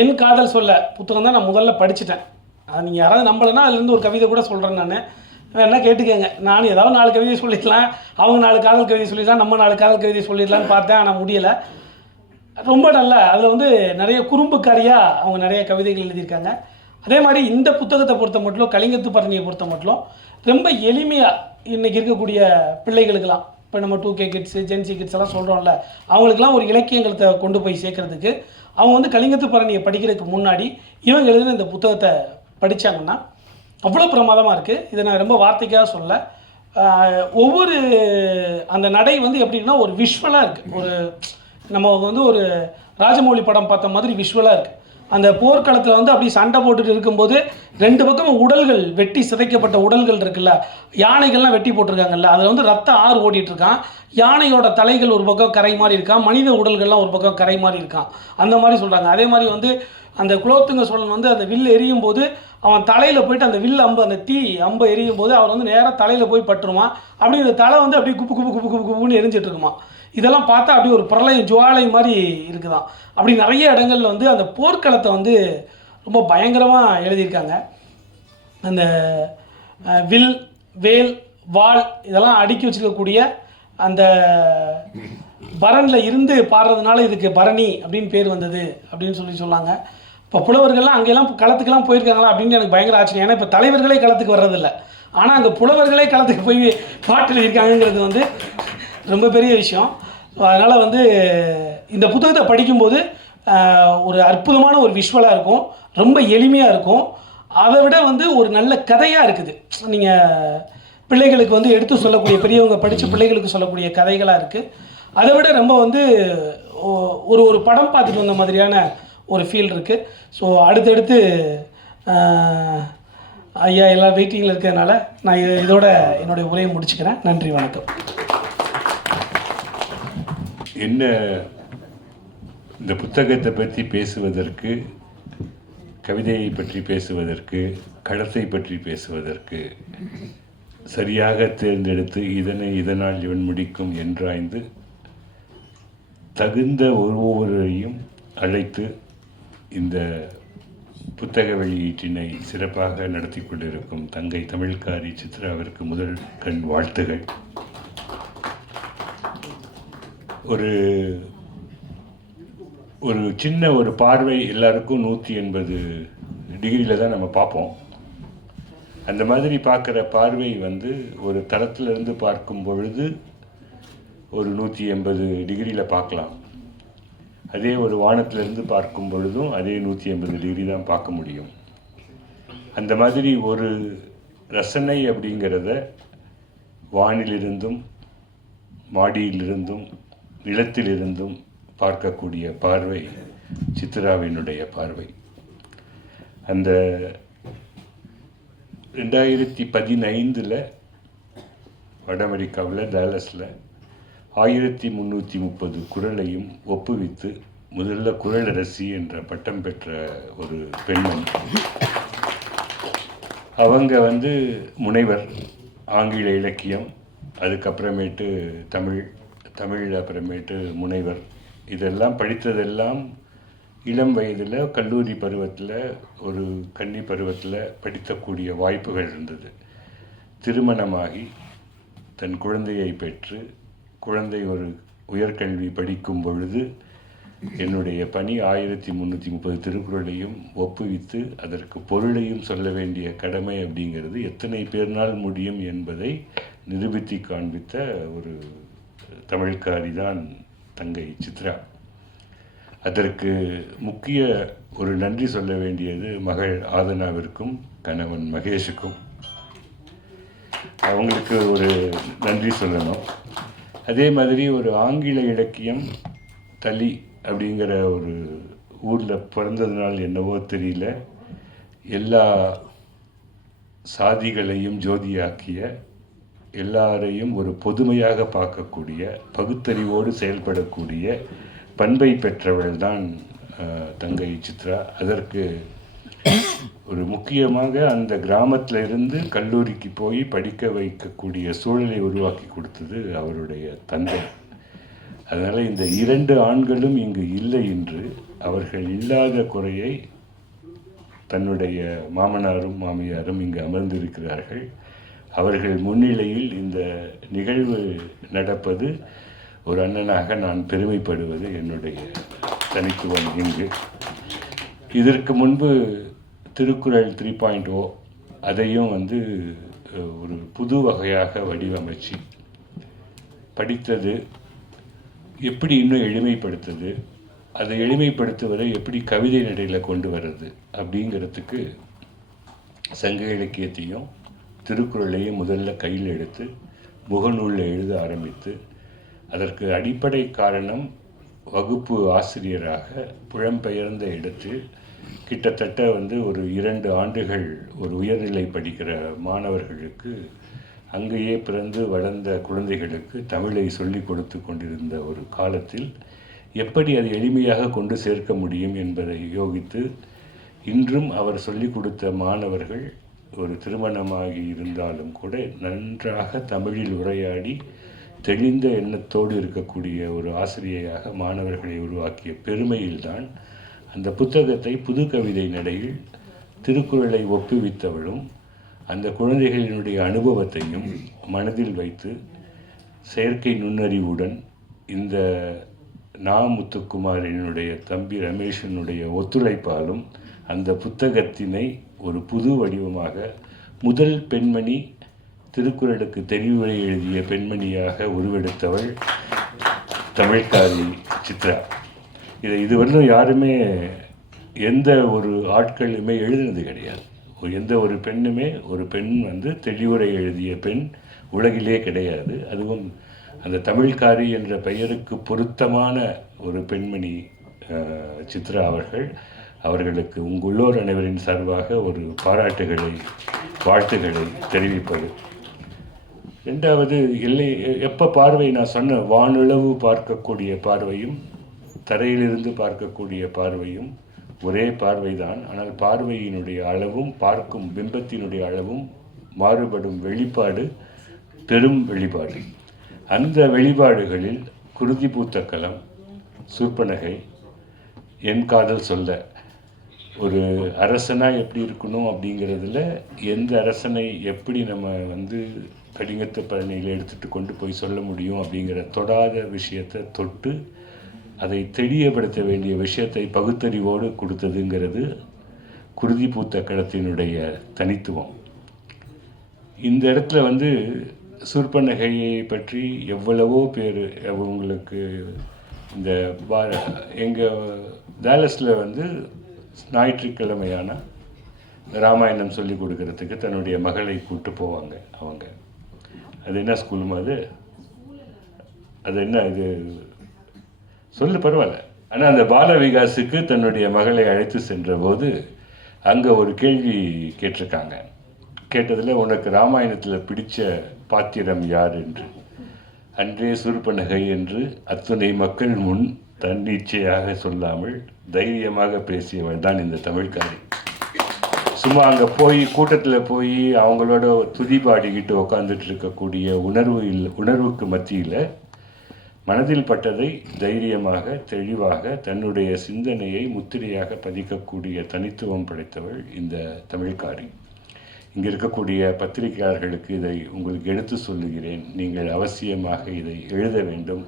என் காதல் சொல்ல புத்தகம் தான் நான் முதல்ல படிச்சுட்டேன். அது நீங்கள் யாராவது நம்பலைன்னா அதுலேருந்து ஒரு கவிதை கூட சொல்கிறேன். நான் வேணா கேட்டுக்கங்க. நான் ஏதாவது 4 கவிதை சொல்லிடலாம், அவங்க 4 காதல் கவிதை சொல்லிடலாம், நம்ம 4 காதல் கவிதை சொல்லிடலான்னு பார்த்தேன். ஆனால் முடியலை. ரொம்ப நல்லா அதில் வந்து நிறைய குறும்புக்காரியாக அவங்க நிறைய கவிதைகள் எழுதியிருக்காங்க. அதே மாதிரி இந்த புத்தகத்தை பொறுத்த மட்டும், கலிங்கத்து பரணியை பொறுத்த மட்டும் ரொம்ப எளிமையாக இன்றைக்கி இருக்கக்கூடிய பிள்ளைகளுக்கெல்லாம், இப்போ நம்ம 2K கிட்ஸு ஜென்சி கிட்ஸ் எல்லாம் சொல்கிறோம்ல, அவங்களுக்கெல்லாம் ஒரு இலக்கியங்களை கொண்டு போய் சேர்க்கறதுக்கு அவங்க வந்து கலிங்கத்து பரணியை படிக்கிறதுக்கு முன்னாடி இவங்க எழுதின இந்த புத்தகத்தை படித்தாங்கன்னா அவ்வளோ பிரமாதமாக இருக்குது. இதை நான் ரொம்ப வார்த்தைக்காக சொல்ல. ஒவ்வொரு அந்த நடை வந்து எப்படின்னா ஒரு விஷுவலாக இருக்குது. ஒரு நம்ம வந்து ஒரு ராஜமௌழி படம் பார்த்த மாதிரி விஷுவலாக இருக்குது. அந்த போர்க்களத்தில் வந்து அப்படி சண்டை போட்டுட்டு இருக்கும்போது 2 பக்கமும் உடல்கள் வெட்டி சிதைக்கப்பட்ட உடல்கள் இருக்குல்ல, யானைகள்லாம் வெட்டி போட்டிருக்காங்கல்ல, அதில் வந்து ரத்த ஆறு ஓடிட்டுருக்கான். யானையோட தலைகள் ஒரு பக்கம் கரை மாதிரி இருக்கான், மனித உடல்கள்லாம் ஒரு பக்கம் கரை மாதிரி இருக்கான். அந்த மாதிரி சொல்கிறாங்க. அதே மாதிரி வந்து அந்த குலோத்துங்க சோழன் வந்து அந்த வில் எரியும் போது அவன் தலையில் போயிட்டு அந்த வில் அம்பு, அந்த தீ அம்பை எரியும் போது அவர் வந்து நேராக தலையில் போய் பட்டுருமா. அப்படி இந்த தலை வந்து அப்படியே குப்பு குப்பு குப்பு குப்பு குப்புன்னு எரிஞ்சிட்டு இருக்குமா. இதெல்லாம் பார்த்தா அப்படி ஒரு பிரளயம் ஜுவாலை மாதிரி இருக்குதான். அப்படி நிறைய இடங்கள்ல வந்து அந்த போர்க்களத்தை வந்து ரொம்ப பயங்கரமாக எழுதியிருக்காங்க. அந்த வில், வேல், வாள் இதெல்லாம் அடுக்கி வச்சுருக்கக்கூடிய அந்த பரனில் இருந்து பாடுறதுனால இதுக்கு பரணி அப்படின்னு பேர் வந்தது அப்படின்னு சொன்னாங்க. இப்போ புலவர்கள்லாம் அங்கெல்லாம் களத்துக்கெல்லாம் போயிருக்காங்களா அப்படின்னு எனக்கு பயங்கர ஆச்சரியம். ஏன்னா இப்போ தலைவர்களே களத்துக்கு வர்றதில்ல, ஆனால் அங்கே புலவர்களே களத்துக்கு போய் பாட்டு எழுதியிருக்காங்கிறது வந்து ரொம்ப பெரிய விஷயம். அதனால் வந்து இந்த புத்தகத்தை படிக்கும்போது ஒரு அற்புதமான ஒரு விஷுவலாக இருக்கும், ரொம்ப எளிமையாக இருக்கும். அதை விட வந்து ஒரு நல்ல கதையாக இருக்குது. நீங்கள் பிள்ளைகளுக்கு வந்து எடுத்து சொல்லக்கூடிய, பெரியவங்க படித்து பிள்ளைகளுக்கு சொல்லக்கூடிய கதைகளாக இருக்குது. அதை விட ரொம்ப வந்து ஒரு படம் பார்த்துட்டு வந்த மாதிரியான ஒரு ஃபீல் இருக்குது. ஸோ அடுத்தடுத்து ஐயா எல்லாம் வெயிட்டிங்கில் இருக்கிறதுனால நான் இதோட என்னுடைய உரையை முடிச்சுக்கிறேன். நன்றி, வணக்கம். என்ன இந்த புத்தகத்தை பற்றி பேசுவதற்கு, கவிதையை பற்றி பேசுவதற்கு, களத்தை பற்றி பேசுவதற்கு சரியாக தேர்ந்தெடுத்து இதனால் இவன் முடிக்கும் என்றாய்ந்து தகுந்த ஒவ்வொருவரையும் அழைத்து இந்த புத்தக வெளியீட்டினை சிறப்பாக நடத்தி கொண்டிருக்கும் தங்கை தமிழ்காரி சித்ராவிற்கு முதல் கண் வாழ்த்துகள். ஒரு சின்ன ஒரு பார்வை எல்லாருக்கும் 180 டிகிரியில் தான் நம்ம பார்ப்போம். அந்த மாதிரி பார்க்குற பார்வை வந்து ஒரு தளத்திலிருந்து பார்க்கும் பொழுது ஒரு 180 டிகிரியில் பார்க்கலாம். அதே ஒரு வானத்திலிருந்து பார்க்கும் பொழுதும் அதே 180 டிகிரி தான் பார்க்க முடியும். அந்த மாதிரி ஒரு ரசனை அப்படிங்கிறத வானிலிருந்தும் மாடியிலிருந்தும் நிலத்திலிருந்தும் பார்க்கக்கூடிய பார்வை சித்ராவினுடைய பார்வை. அந்த 2015 வட அமெரிக்காவில் டாலஸில் 1330 குறளையும் ஒப்புவித்து முதல்ல குறளரசி என்ற பட்டம் பெற்ற ஒரு பெண்மணி. அவங்க வந்து முனைவர், ஆங்கில இலக்கியம், அதுக்கப்புறமேட்டு தமிழ் அப்புறமேட்டு முனைவர். இதெல்லாம் படித்ததெல்லாம் இளம் வயதில் கல்லூரி பருவத்தில், ஒரு கன்னி பருவத்தில் படிக்கக்கூடிய வாய்ப்புகள் இருந்தது. திருமணமாகி தன் குழந்தையை பெற்று குழந்தை ஒரு உயர்கல்வி படிக்கும் பொழுது என்னுடைய பணி 1330 திருக்குறளையும் ஒப்புவித்து அதற்கு பொருளையும் சொல்ல வேண்டிய கடமை அப்படிங்கிறது எத்தனை பேர்னால் முடியும் என்பதை நிரூபித்து காண்பித்த ஒரு தமிழ்காரி தான் தங்கை சித்ரா. அதற்கு முக்கிய ஒரு நன்றி சொல்ல வேண்டியது மகள் ஆதனாவிற்கும் கணவன் மகேஷுக்கும். அவங்களுக்கு ஒரு நன்றி சொல்லணும். அதே மாதிரி ஒரு ஆங்கில இலக்கியம் தளி அப்படிங்கிற ஒரு ஊரில் பிறந்ததுனால என்னவோ தெரியல, எல்லா சாதிகளையும் ஜோதியாக்கிய, எல்லாரையும் ஒரு பொதுமையாக பார்க்கக்கூடிய, பகுத்தறிவோடு செயல்படக்கூடிய பண்பை பெற்றவள் தான் தங்கை சித்ரா. அதற்கு ஒரு முக்கியமாக அந்த கிராமத்தில் இருந்து கல்லூரிக்கு போய் படிக்க வைக்கக்கூடிய சூழலை உருவாக்கி கொடுத்தது அவருடைய தந்தை. அதனால் இந்த 2 ஆண்களும் இங்கு இல்லை என்று அவர்கள் இல்லாத குறையை தன்னுடைய மாமனாரும் மாமியாரும் இங்கு அமர்ந்திருக்கிறார்கள். அவர்கள் முன்னிலையில் இந்த நிகழ்வு நடப்பது ஒரு அண்ணனாக நான் பெருமைப்படுவது என்னுடைய தனித்துவம். இங்கு இதற்கு முன்பு திருக்குறள் 3.0 அதையும் ஒரு புது வகையாக வடிவமைச்சு படித்தது, எப்படி இன்னும் எளிமைப்படுத்துது, அதை எளிமைப்படுத்துவதை எப்படி கவிதை நடையில் கொண்டு வர்றது அப்படிங்கிறதுக்கு சங்க இலக்கியத்தையும் திருக்குறளையும் முதல்ல கையில் எடுத்து முகநூலில் எழுத ஆரம்பித்து, அதற்கு அடிப்படை காரணம் வகுப்பு ஆசிரியராக புலம்பெயர்ந்த இடத்தில் கிட்டத்தட்ட ஒரு 2 ஆண்டுகள் ஒரு உயர்நிலை படிக்கிற மாணவர்களுக்கு, அங்கேயே பிறந்து வளர்ந்த குழந்தைகளுக்கு தமிழை சொல்லிக் கொடுத்து கொண்டிருந்த ஒரு காலத்தில் எப்படி அதை எளிமையாக கொண்டு சேர்க்க முடியும் என்பதை யோகித்து, இன்றும் அவர் சொல்லிக் கொடுத்த மாணவர்கள் ஒரு திருமணமாகி இருந்தாலும் கூட நன்றாக தமிழில் உரையாடி தெளிந்த எண்ணத்தோடு இருக்கக்கூடிய ஒரு ஆசிரியையாக மாணவர்களை உருவாக்கிய பெருமையில்தான் அந்த புத்தகத்தை புது கவிதை நடையில் திருக்குறளை ஒப்புவித்தவளும் அந்த குழந்தைகளினுடைய அனுபவத்தையும் மனதில் வைத்து செயற்கை நுண்ணறிவுடன் இந்த முத்துக்குமாரினுடைய தம்பி ரமேஷனுடைய ஒத்துழைப்பாலும் அந்த புத்தகத்தினை ஒரு புது வடிவமாக முதல் பெண்மணி திருக்குறளுக்கு தெரிவுரை எழுதிய பெண்மணியாக உருவெடுத்தவள் தமிழ்காரி சித்ரா. இதுவரையிலும் யாருமே எந்த ஒரு ஆட்களுமே எழுதினது கிடையாது. எந்த ஒரு பெண்ணுமே ஒரு பெண் தெளிவுரை எழுதிய பெண் உலகிலே கிடையாது. அதுவும் அந்த தமிழ்காரி என்ற பெயருக்கு பொருத்தமான ஒரு பெண்மணி சித்ரா அவர்களுக்கு உங்களோர் அனைவரின் சார்பாக ஒரு பாராட்டுகளை வாழ்த்துக்களை தெரிவிப்பது. 2வது எப்போ பார்வை, நான் சொன்ன வானுளவு பார்க்கக்கூடிய பார்வையும் தரையிலிருந்து பார்க்கக்கூடிய பார்வையும் ஒரே பார்வைதான். ஆனால் பார்வையினுடைய அளவும் பார்க்கும் பிம்பத்தினுடைய அளவும் மாறுபடும். வெளிப்பாடு பெரும் வெளிப்பாடு. அந்த வெளிப்பாடுகளில் குருதி பூத்த களம், சூர்பனகை, என் காதல் சொல்ல, ஒரு அரசனாக எப்படி இருக்கணும் அப்படிங்கிறதுல எந்த அரசனை எப்படி நம்ம கடிங்கத்து பழனியில் எடுத்துகிட்டு கொண்டு போய் சொல்ல முடியும் அப்படிங்கிற தொடாத விஷயத்தை தொட்டு அதை தெளியப்படுத்த வேண்டிய விஷயத்தை பகுத்தறிவோடு கொடுத்ததுங்கிறது குருதி பூத்த களத்தினுடைய தனித்துவம். இந்த இடத்துல சூர்பனகையை பற்றி எவ்வளவோ பேர் அவங்களுக்கு இந்த எங்கள் டேலஸில் ஞாயிற்றுக்கிழமையான ராமாயணம் சொல்லி கொடுக்கறதுக்கு தன்னுடைய மகளை கூப்பிட்டு போவாங்க. அவங்க அது என்ன ஸ்கூலுமா அது என்ன இது சொல்லு பரவாயில்ல. ஆனால் அந்த பால விகாஸுக்கு தன்னுடைய மகளை அழைத்து சென்ற போது அங்கே ஒரு கேள்வி கேட்டிருக்காங்க. கேட்டதில் உனக்கு ராமாயணத்தில் பிடித்த பாத்திரம் யார் என்று. அன்றே சூர்பனகை என்று அத்துணை மக்கள் முன் தன்னிச்சையாக சொல்லாமல் தைரியமாக பேசியவள் தான் இந்த தமிழ்காரி. சும்மா அங்கே போய் கூட்டத்தில் போய் அவங்களோட துதி பாடிக்கிட்டு உக்காந்துட்டு இருக்கக்கூடிய உணர்வுக்கு மத்தியில் மனதில் பட்டதை தைரியமாக தெளிவாக தன்னுடைய சிந்தனையை முத்திரையாக பதிக்கக்கூடிய தனித்துவம் படைத்தவள் இந்த தமிழ்காரி. இங்கே இருக்கக்கூடிய பத்திரிகையாளர்களுக்கு இதை உங்களுக்கு எடுத்து சொல்லுகிறேன். நீங்கள் அவசியமாக இதை எழுத வேண்டும்.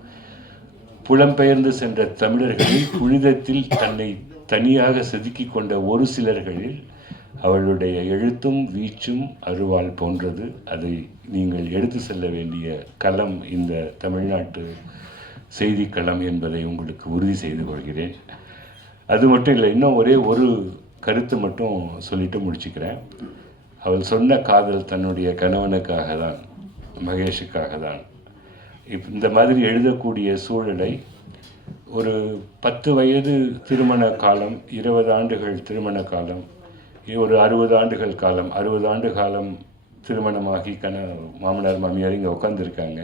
புலம்பெயர்ந்து சென்ற தமிழர்களில் புனிதத்தில் தன்னை தனியாக செதுக்கி கொண்ட ஒரு சிலர்களில் அவளுடைய எழுத்தும் வீச்சும் அருவாள் போன்றது. அதை நீங்கள் எடுத்து செல்ல வேண்டிய களம் இந்த தமிழ்நாட்டு செய்தி களம் என்பதை உங்களுக்கு உறுதி செய்து கொள்கிறேன். அது மட்டும் இல்லை, இன்னும் ஒரே ஒரு கருத்து மட்டும் சொல்லிட்டு முடிச்சுக்கிறேன். அவள் சொன்ன காதல் தன்னுடைய கணவனுக்காக தான், மகேஷுக்காக தான். இந்த மாதிரி எழுதக்கூடிய சூழலை ஒரு 10 வயது திருமண காலம், 20 ஆண்டுகள் திருமண காலம், ஒரு 60 ஆண்டுகள் காலம், 60 ஆண்டு காலம் திருமணமாகி மாமனார் மாமியார் இங்கே உட்காந்துருக்காங்க.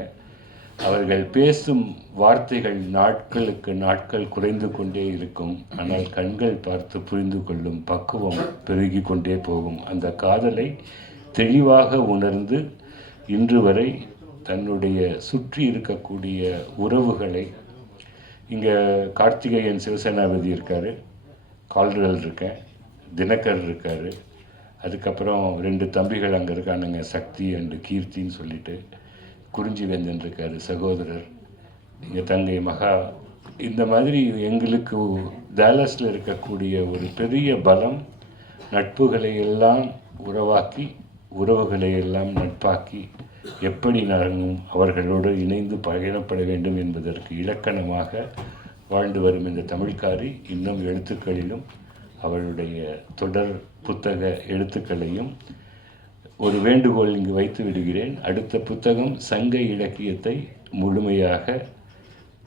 அவர்கள் பேசும் வார்த்தைகள் நாட்களுக்கு நாட்கள் குறைந்து கொண்டே இருக்கும். ஆனால் கண்கள் பார்த்து புரிந்து கொள்ளும் பக்குவம் பெருகி கொண்டே போகும். அந்த காதலை தெளிவாக உணர்ந்து இன்று வரை தன்னுடைய சுற்றி இருக்கக்கூடிய உறவுகளை, இங்கே கார்த்திகேயன் சிவசேனாபதி இருக்கார், கால்டுவெல் இருக்கேன், தினகர் இருக்கார், அதுக்கப்புறம் 2 தம்பிகள் அங்கே இருக்கானுங்க, சக்தி அண்டு கீர்த்தின்னு சொல்லிட்டு, குறிஞ்சி வேந்தன் இருக்கார் சகோதரர், இங்கே தங்கை மகா. இந்த மாதிரி எங்களுக்கு டேலஸில் இருக்கக்கூடிய ஒரு பெரிய பலம் நட்புகளை எல்லாம் உறவாக்கி, உறவுகளை எல்லாம் நட்பாக்கி எப்படி நாங்கள் அவர்களோடு இணைந்து பயணப்பட வேண்டும் என்பதற்கு இலக்கணமாக வாழ்ந்து வரும் இந்த தமிழ்காரி இன்னும் எழுத்துக்களிலும் அவளுடைய தொடர் புத்தக எழுத்துக்களையும் ஒரு வேண்டுகோள் இங்கு வைத்து விடுகிறேன். அடுத்த புத்தகம் சங்க இலக்கியத்தை முழுமையாக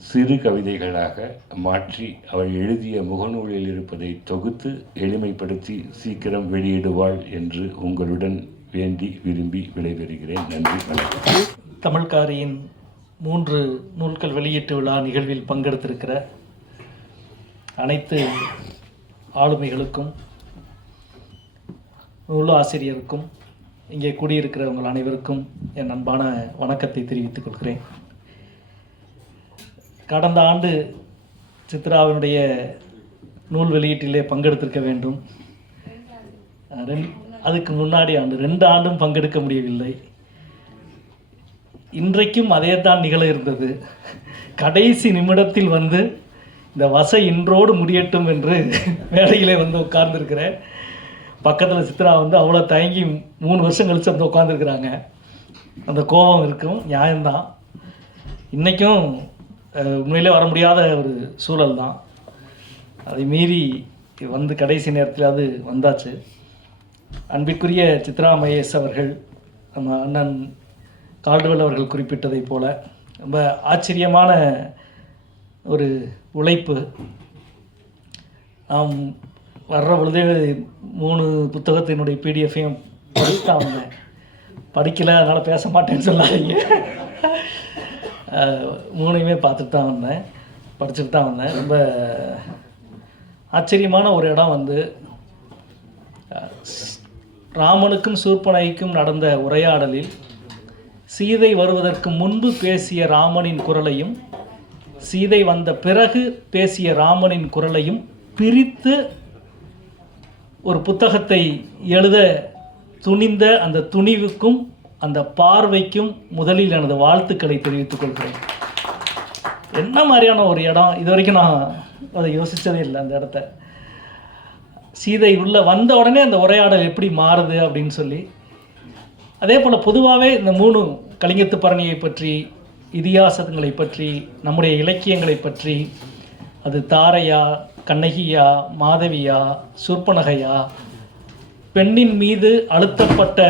சிறு கவிதைகளாக மாற்றி அவள் எழுதிய முகநூலில் இருப்பதை தொகுத்து எளிமைப்படுத்தி சீக்கிரம் வெளியிடுவாள் என்று உங்களுடன் வேண்டி விரும்பி விடைபெறுகிறேன். நன்றி, வணக்கம். தமிழ்காரியின் 3 நூல்கள் வெளியீட்டு விழா நிகழ்வில் பங்கெடுத்திருக்கிற அனைத்து ஆளுமைகளுக்கும், நூலாசிரியருக்கும், இங்கே கூடியிருக்கிறவங்கள் அனைவருக்கும் என் அன்பான வணக்கத்தை தெரிவித்துக் கொள்கிறேன். கடந்த ஆண்டு சித்ராவினுடைய நூல் வெளியீட்டிலே பங்கெடுத்திருக்க வேண்டும். அதுக்கு முன்னாடி ஆண்டு 2 ஆண்டும் பங்கெடுக்க முடியவில்லை. இன்றைக்கும் அதே தான் நிகழ இருந்தது. கடைசி நிமிடத்தில் வந்து இந்த வசை இன்றோடு முடியட்டும் என்று வேலையிலே வந்து உட்கார்ந்துருக்கிறேன். பக்கத்தில் சித்ரா வந்து அவ்வளோ தயங்கி 3 வருஷம் கழித்து வந்து உட்காந்துருக்குறாங்க. அந்த கோபம் இருக்கும், நியாயம்தான். இன்றைக்கும் உண்மையிலே வர முடியாத ஒரு சூழல் தான். அதை மீறி வந்து கடைசி நேரத்தில் அது வந்தாச்சு. அன்பிற்குரிய சித்ரா மகேஷ் அவர்கள், நம்ம அண்ணன் கால்டுவெல் அவர்கள் குறிப்பிட்டதைப் போல ரொம்ப ஆச்சரியமான ஒரு உழைப்பு. நாம் வர்ற பொழுதே 3 புத்தகத்தினுடைய பிடிஎஃப்பையும் படித்து தான் வந்தேன். படிக்கலை அதனால் பேச மாட்டேன்னு சொல்லாதீங்க. 3ஐயுமே பார்த்துட்டு தான் வந்தேன், படிச்சுட்டு தான் வந்தேன். ரொம்ப ஆச்சரியமான ஒரு இடம் வந்து ராமனுக்கும் சூர்பனகைக்கும் நடந்த உரையாடலில் சீதை வருவதற்கு முன்பு பேசிய ராமனின் குரலையும் சீதை வந்த பிறகு பேசிய ராமனின் குரலையும் பிரித்து ஒரு புத்தகத்தை எழுத துணிந்த அந்த துணிவுக்கும் அந்த பார்வைக்கும் முதலில் எனது வாழ்த்துக்களை தெரிவித்துக் கொள்கிறேன். என்ன மாதிரியான ஒரு இடம், இது வரைக்கும் நான் அதை யோசித்ததே இல்லை. அந்த இடத்த சீதை உள்ள வந்த உடனே அந்த உரையாடல் எப்படி மாறுது அப்படின்னு சொல்லி, அதே போல் பொதுவாகவே இந்த 3 கலிங்கத்து பரணியை பற்றி, இதிகாசங்களை பற்றி, நம்முடைய இலக்கியங்களை பற்றி, அது தாரையா, கண்ணகியா, மாதவியா, சூர்பனகையா, பெண்ணின் மீது அழுத்தப்பட்ட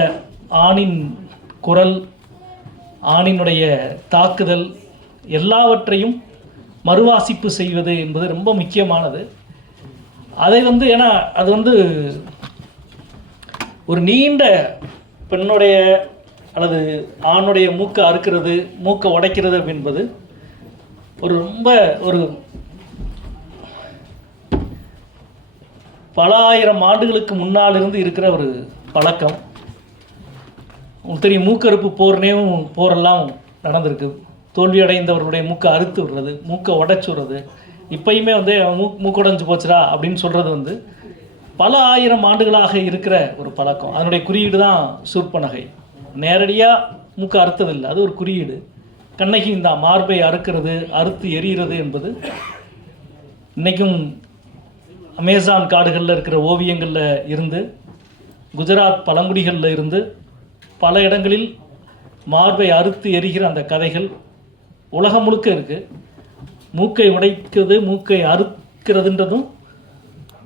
ஆணின் குரல், ஆணினுடைய தாக்குதல், எல்லாவற்றையும் மறுவாசிப்பு செய்வது என்பது ரொம்ப முக்கியமானது. அதை வந்து ஏன்னா அது வந்து ஒரு நீண்ட பெண்ணுடைய அல்லது ஆணுடைய மூக்கை அறுக்கிறது, மூக்கை உடைக்கிறது என்பது ஒரு ரொம்ப ஒரு பல ஆயிரம் ஆண்டுகளுக்கு முன்னால் இருந்து இருக்கிற ஒரு பழக்கம். உங்களுக்கு தெரியும், மூக்கறுப்பு போரெல்லாம் நடந்திருக்கு. தோல்வி அடைந்தவர்களுடைய மூக்கை அறுத்து விடுறது, மூக்கை உடைச்சி விடுறது. இப்பயுமே வந்து மூக்கு உடைஞ்சு போச்சுடா அப்படின்னு சொல்கிறது வந்து பல ஆயிரம் ஆண்டுகளாக இருக்கிற ஒரு பழக்கம். அதனுடைய குறியீடு தான் சூர்பனகை. நேரடியாக மூக்கை அறுத்ததில்லை, அது ஒரு குறியீடு. கண்ணகி இந்த மார்பை அறுத்து எரிகிறது என்பது இன்றைக்கும் அமேசான் காடுகளில் இருக்கிற ஓவியங்களில் இருந்து, குஜராத் பழங்குடிகளில் இருந்து பல இடங்களில் மார்பை அறுத்து எரிகிற அந்த கதைகள் உலகம் முழுக்க இருக்குது. மூக்கை உடைக்கிறது, மூக்கை அறுக்கிறதுன்றதும்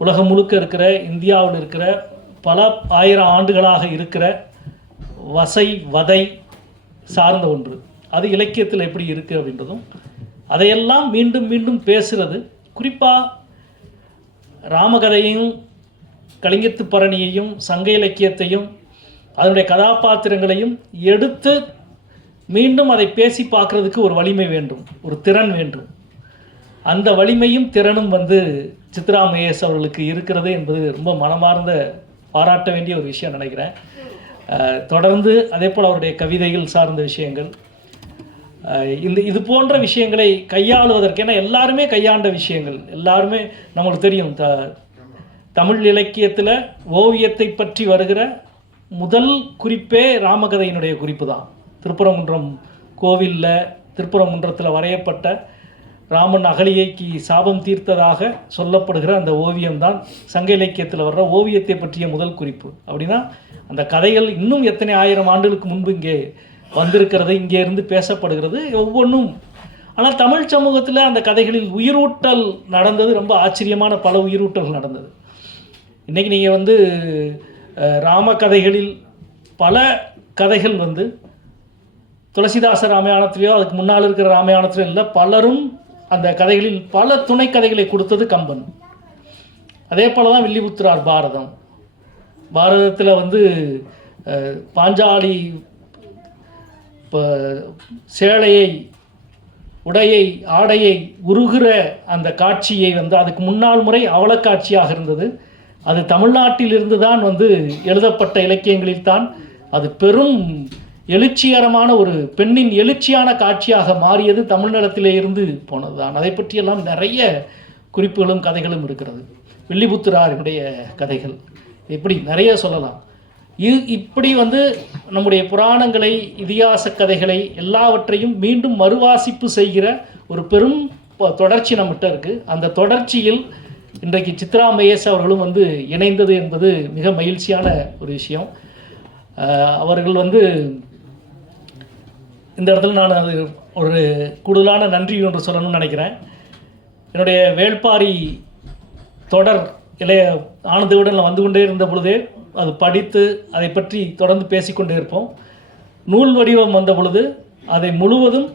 உலகம் முழுக்க இருக்கிற, இந்தியாவில் இருக்கிற பல ஆயிரம் ஆண்டுகளாக இருக்கிற வதை சார்ந்த ஒன்று. அது இலக்கியத்தில் எப்படி இருக்குது அப்படின்றதும் அதையெல்லாம் மீண்டும் மீண்டும் பேசுகிறது. குறிப்பாக ராமகதையையும் கலிங்கத்து பரணியையும் சங்க இலக்கியத்தையும் அதனுடைய கதாபாத்திரங்களையும் எடுத்து மீண்டும் அதை பேசி பார்க்குறதுக்கு ஒரு வலிமை வேண்டும், ஒரு திறன் வேண்டும். அந்த வலிமையும் திறனும் சித்ரா மகேஷ் அவர்களுக்கு இருக்கிறது என்பது ரொம்ப மனமார்ந்த பாராட்ட வேண்டிய ஒரு விஷயம் நினைக்கிறேன். தொடர்ந்து அதே போல் அவருடைய கவிதைகள் சார்ந்த விஷயங்கள், இது போன்ற விஷயங்களை கையாளுவதற்கு, ஏன்னா எல்லாருமே கையாண்ட விஷயங்கள், எல்லாருமே நம்மளுக்கு தெரியும். தமிழ் இலக்கியத்தில் ஓவியத்தை பற்றி வருகிற முதல் குறிப்பே ராமகதையினுடைய குறிப்பு தான். திருப்பரங்குன்றம் கோவிலில், திருப்பரங்குன்றத்தில் வரையப்பட்ட ராமன் அகலிகைக்கு சாபம் தீர்த்ததாக சொல்லப்படுகிற அந்த ஓவியம்தான் சங்க இலக்கியத்தில் வர்ற ஓவியத்தை பற்றிய முதல் குறிப்பு. அப்படின்னா அந்த கதைகள் இன்னும் எத்தனை ஆயிரம் ஆண்டுகளுக்கு முன்பு இங்கே வந்திருக்கிறது, இங்கே இருந்து பேசப்படுகிறது ஒவ்வொன்றும். ஆனால் தமிழ் சமூகத்தில் அந்த கதைகளில் உயிரூட்டல் நடந்தது, ரொம்ப ஆச்சரியமான பல உயிரூட்டல் நடந்தது. இன்றைக்கி நீங்கள் ராம கதைகளில் பல கதைகள் துளசிதாச ராமாயணத்திலேயோ அதுக்கு முன்னால் இருக்கிற ராமாயணத்திலோ இல்லை, பலரும் அந்த கதைகளில் பல துணை கதைகளை கொடுத்தது கம்பன். அதே போல தான் வில்லிபுத்திரார் பாரதத்தில் பாஞ்சாலி சேலையை, உடையை, ஆடையை உருகிற அந்த காட்சியை அதுக்கு முன்னாள் முறை அவலக்காட்சியாக இருந்தது. அது தமிழ்நாட்டிலிருந்து தான் எழுதப்பட்ட இலக்கியங்களில் தான் அது பெரும் எழுச்சிகரமான ஒரு பெண்ணின் எழுச்சியான காட்சியாக மாறியது தமிழ்நிலத்திலே இருந்து போனது தான். அதை பற்றியெல்லாம் நிறைய குறிப்புகளும் கதைகளும் இருக்கிறது. வில்லிபுத்திராருடைய கதைகள் இப்படி நிறைய சொல்லலாம். இப்படி நம்முடைய புராணங்களை, இதிகாச கதைகளை எல்லாவற்றையும் மீண்டும் மறுவாசிப்பு செய்கிற ஒரு பெரும் தொடர்ச்சி நம்மகிட்ட இருக்குது. அந்த தொடர்ச்சியில் இன்றைக்கு சித்ரா மகேஷ் அவர்களும் இணைந்தது என்பது மிக மகிழ்ச்சியான ஒரு விஷயம். அவர்கள் இந்த இடத்துல நான் அது ஒரு கூடுதலான நன்றி ஒன்று சொல்லணும்னு நினைக்கிறேன். என்னுடைய வேள்பாரி தொடர் இளைய ஆனந்தவுடன் வந்து கொண்டே இருந்த பொழுதே அது படித்து அதை பற்றி தொடர்ந்து பேசிக்கொண்டே இருப்போம். நூல் வடிவம் வந்த பொழுது அதை முழுவதும்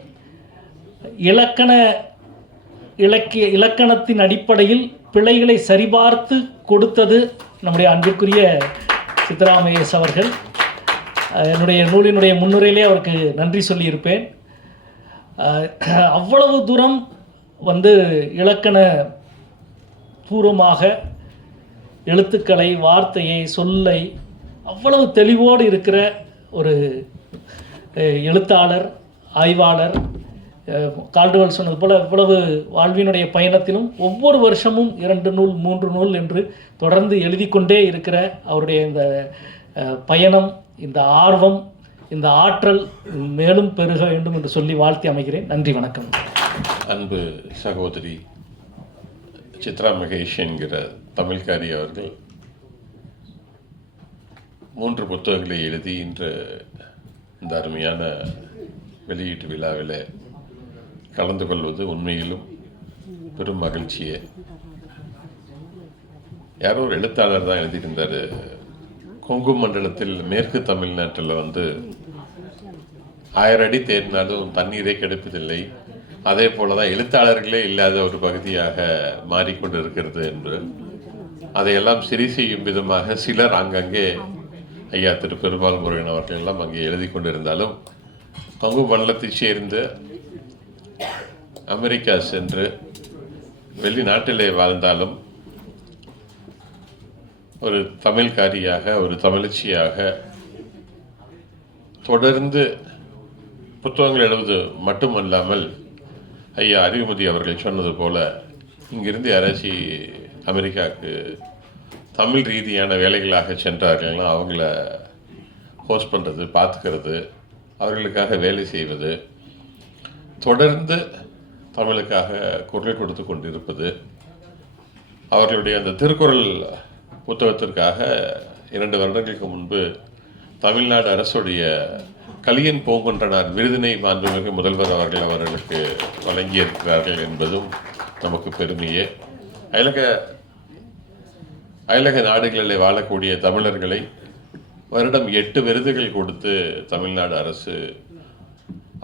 இலக்கணத்தின் அடிப்படையில் பிழைகளை சரிபார்த்து கொடுத்தது நம்முடைய அன்பிற்குரிய சித்ரா மகேஷ் அவர்கள். என்னுடைய நூலினுடைய முன்னுரையிலே அவருக்கு நன்றி சொல்லியிருப்பேன். அவ்வளவு தூரம் இலக்கண பூர்வமாக எழுத்துக்களை, வார்த்தையை, சொல்லை அவ்வளவு தெளிவோடு இருக்கிற ஒரு எழுத்தாளர், ஆய்வாளர். கால்டுவெல் சொன்னது போல் இவ்வளவு வாழ்வினுடைய பயணத்திலும் ஒவ்வொரு வருஷமும் 2 நூல் 3 நூல் என்று தொடர்ந்து எழுதி கொண்டே இருக்கிற அவருடைய இந்த பயணம், இந்த ஆர்வம், இந்த ஆற்றல் மேலும் பெருக வேண்டும் என்று சொல்லி வாழ்த்தி அமைகிறேன். நன்றி, வணக்கம். அன்பு சகோதரி சித்ரா மகேஷ் என்கிற தமிழ்காரி அவர்கள் 3 புத்தகங்களை எழுதி இன்று இந்த அருமையான வெளியீட்டு விழாவில் கலந்து கொள்வது உண்மையிலும் பெரும் மகிழ்ச்சியே. யாரோ ஒரு எழுத்தாளர் தான் எழுதியிருந்தார், கொங்கு மண்டலத்தில் மேற்கு தமிழ்நாட்டில் 1000 அடி தேடினாலும் தண்ணீரே கிடைப்பதில்லை, அதே போல தான் எழுத்தாளர்களே இல்லாத ஒரு பகுதியாக மாறிக்கொண்டு இருக்கிறது என்று அதையெல்லாம் சரி செய்யும் விதமாக சிலர் அங்கங்கே, ஐயா திரு பெருமாள் முருகன் அவர்கள் எல்லாம் அங்கே எழுதி கொண்டிருந்தாலும், கொங்கு மண்டலத்தைச் சேர்ந்து அமெரிக்கா சென்று வெளிநாட்டிலே வாழ்ந்தாலும் ஒரு தமிழ்காரியாக, ஒரு தமிழச்சியாக தொடர்ந்து புத்தகங்கள் எழுதுவது மட்டுமல்லாமல், ஐயா அறிவுமதி அவர்கள் சொன்னது போல இங்கிருந்து யாராச்சும் அமெரிக்காவுக்கு தமிழ் ரீதியான வேலைகளாக சென்றார்கள்னா அவங்கள ஹோஸ்ட் பண்ணுறது, பார்த்துக்கிறது, அவர்களுக்காக வேலை செய்வது, தொடர்ந்து தமிழுக்காக குரல் கொடுத்து கொண்டிருப்பது. அவர்களுடைய அந்த திருக்குறள் புத்தகத்திற்காக 2 வருடங்களுக்கு முன்பு தமிழ்நாடு அரசுடைய கலியன் பூங்குன்றனார் விருதினை மாண்புமிகு முதல்வர் அவர்களுக்கு வழங்கியிருக்கிறார்கள் என்பதும் நமக்கு பெருமையே. அயலக நாடுகளில் வாழக்கூடிய தமிழர்களை வருடம் 8 விருதுகள் கொடுத்து தமிழ்நாடு அரசு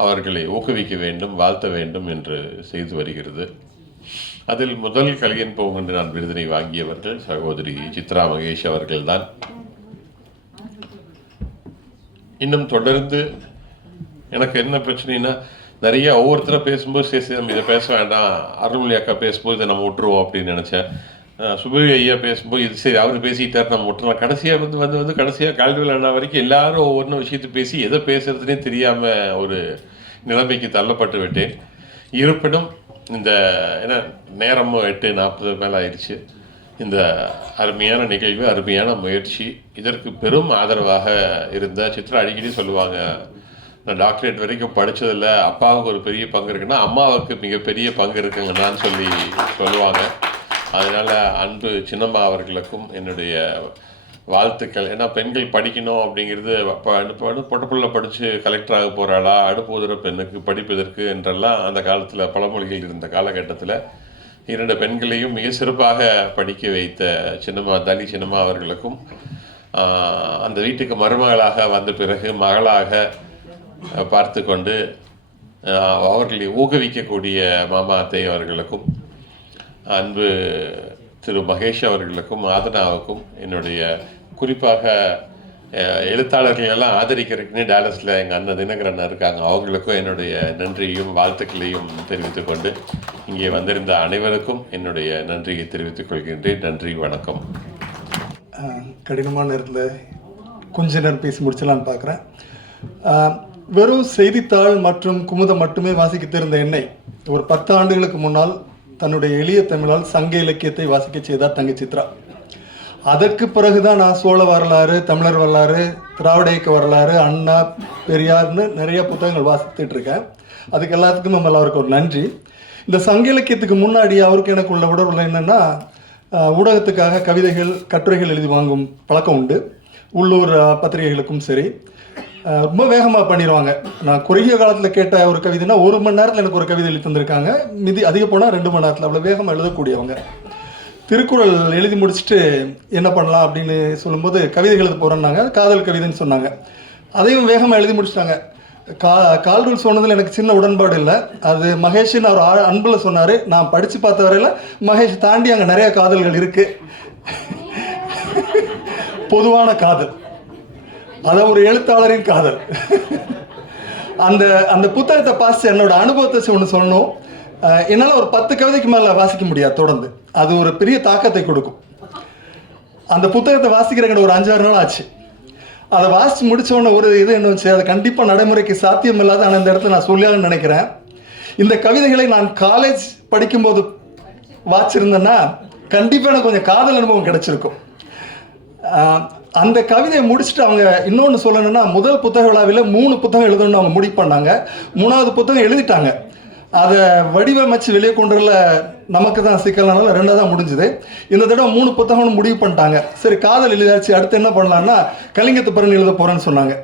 அவர்களை ஊக்குவிக்க வேண்டும், வாழ்த்த வேண்டும் என்று செய்து வருகிறது. அதில் முதல் கலியன் பூங்குன்றனார் விருதினை வாங்கியவர்கள் சகோதரி சித்ரா மகேஷ் அவர்கள்தான். இன்னும் தொடர்ந்து எனக்கு என்ன பிரச்சனைனா, நிறைய ஒவ்வொருத்தரை பேசும்போது சரி நம்ம இதை பேச வேண்டாம், அருள்மொழி அக்கா பேசும்போது இதை நம்ம விட்டுருவோம் அப்படின்னு நினச்சேன். சுபவி ஐயா பேசும்போது இது சரி அவர் பேசிக்கிட்டார் நம்ம விட்டுறலாம். கடைசியாக வந்து கடைசியாக கால்டுவெல் அண்ணா வரைக்கும் எல்லாரும் ஒவ்வொன்றும் விஷயத்தை பேசி எதை பேசுறதுனே தெரியாமல் ஒரு நிலைமைக்கு தள்ளப்பட்டு விட்டேன். இருப்பினும் இந்த ஏன்னா நேரமும் 8:40 மேலே ஆயிடுச்சு. இந்த அருமையான நிகழ்வு, அருமையான முயற்சி, இதற்கு பெரும் ஆதரவாக இருந்த சித்ரா அடிக்கடி சொல்லுவாங்க, நான் டாக்டரேட் வரைக்கும் படித்ததில் அப்பாவுக்கு ஒரு பெரிய பங்கு இருக்குன்னா அம்மாவுக்கு மிகப்பெரிய பங்கு இருக்குங்கன்னான்னு சொல்லுவாங்க. அதனால் அன்பு சின்னம்மா அவர்களுக்கும் என்னுடைய வாழ்த்துக்கள். ஏன்னா பெண்கள் படிக்கணும் அப்படிங்கிறது பொட்டப்புள்ள படித்து கலெக்டராக போகிறாளா, அடுப்புதர பெண்ணுக்கு படிப்பதற்கு என்றெல்லாம் அந்த காலத்தில் பழமொழிகள் இருந்த காலகட்டத்தில் 2 பெண்களையும் மிக சிறப்பாக படிக்க வைத்த தனி சின்னம்மா அவர்களுக்கும் அந்த வீட்டுக்கு மருமகளாக வந்த பிறகு மகளாக பார்த்து கொண்டு அவர்களை ஊக்குவிக்கக்கூடிய மாமா அத்தை அவர்களுக்கும் அன்பு திரு மகேஷ் அவர்களுக்கும் ஆதனாவுக்கும் என்னுடைய குறிப்பாக எழுத்தாளர்கள் எல்லாம் ஆதரிக்கிறதுக்குன்னு டாலஸில் எங்கள் அண்ணன் தினகரன் இருக்காங்க, அவங்களுக்கும் என்னுடைய நன்றியையும் வாழ்த்துக்களையும் தெரிவித்துக் கொண்டு இங்கே வந்திருந்த அனைவருக்கும் என்னுடைய நன்றியை தெரிவித்துக் கொள்கின்றேன். நன்றி, வணக்கம். கடினமான நேரத்தில் கொஞ்ச நேரம் பேசி முடிச்சலான்னு பார்க்குறேன். வெறும் செய்தித்தாள் மற்றும் குமுதம் மட்டுமே வாசிக்க தெரிந்த என்னை ஒரு 10 ஆண்டுகளுக்கு முன்னால் தன்னுடைய எளிய தமிழால் சங்க இலக்கியத்தை வாசிக்க செய்தார் தங்கை சித்ரா. அதற்கு பிறகுதான் நான் சோழ வரலாறு, தமிழர் வரலாறு, திராவிட இயக்க வரலாறு, அண்ணா, பெரியார்னு நிறைய புத்தகங்கள் வாசித்துட்டு இருக்கேன். அதுக்கு எல்லாத்துக்கும் நம்மள அவருக்கு ஒரு நன்றி. இந்த சங்க இலக்கியத்துக்கு முன்னாடி அவருக்கு எனக்கு உள்ள உடல் என்னென்னா, ஊடகத்துக்காக கவிதைகள், கட்டுரைகள் எழுதி வாங்கும் பழக்கம் உண்டு. உள்ளூர் பத்திரிகைகளுக்கும் சரி ரொம்ப வேகமாக பண்ணிடுவாங்க. நான் குறுகிய காலத்தில் கேட்ட ஒரு கவிதைனா 1 மணி நேரத்தில் எனக்கு ஒரு கவிதை எழுதி தந்திருக்காங்க. மிதி அதிக போனால் 2 மணி நேரத்தில் அவ்வளோ வேகமாக எழுதக்கூடியவங்க. திருக்குறள் எழுதி முடிச்சுட்டு என்ன பண்ணலாம் அப்படின்னு சொல்லும்போது கவிதைகள் எழுத போகிறேன்னாங்க. காதல் கவிதைன்னு சொன்னாங்க. அதையும் வேகமாக எழுதி முடிச்சிட்டாங்க. கால்டுவெல் சொன்னதில் எனக்கு சின்ன உடன்பாடு இல்லை. அது மகேஷ்னு அவர் அன்பில் சொன்னார். நான் படித்து பார்த்த வரையில் மகேஷ் தாண்டி அங்கே நிறைய காதல்கள் இருக்குது. பொதுவான காதல், அதை ஒரு எழுத்தாளரின் காதல். அந்த புத்தகத்தை பார்த்து என்னோட அனுபவத்தை ஒன்று சொல்லணும். என்னால் ஒரு 10 கவிதைக்கு மேலே வாசிக்க முடியாது தொடர்ந்து. அது ஒரு பெரிய தாக்கத்தை கொடுக்கும். அந்த புத்தகத்தை வாசிக்கிறங்கிட்ட ஒரு 5-6 நாள் ஆச்சு. அதை வாசித்து முடித்தோடனே ஒரு இது என்ன வச்சு, அது கண்டிப்பாக நடைமுறைக்கு சாத்தியம் இல்லாத. ஆனால் இந்த இடத்துல நான் சொல்லியான்னு நினைக்கிறேன். இந்த கவிதைகளை நான் காலேஜ் படிக்கும்போது வாசிச்சிருந்தேன்னா கண்டிப்பாக எனக்கு கொஞ்சம் காதல் அனுபவம் கிடைச்சிருக்கும். அந்த கவிதையை முடிச்சுட்டு அவங்க இன்னொன்று சொல்லணும்னா, முதல் புத்தக விழாவில் 3 புத்தகம் எழுதணும்னு அவங்க முடிவு பண்ணாங்க. 3ஆவது புத்தகம் எழுதிட்டாங்க. அதை வடிவமைச்சு வெளியே கொண்டுல நமக்கு தான் சிக்கலானால 2ஆக தான் முடிஞ்சுது. இந்த தடவை 3 புத்தகம்னு முடிவு பண்ணிட்டாங்க. சரி, காதல் எழுதாச்சு, அடுத்து என்ன பண்ணலான்னா கலிங்கத்து பரணி எழுத போகிறேன்னு சொன்னாங்க.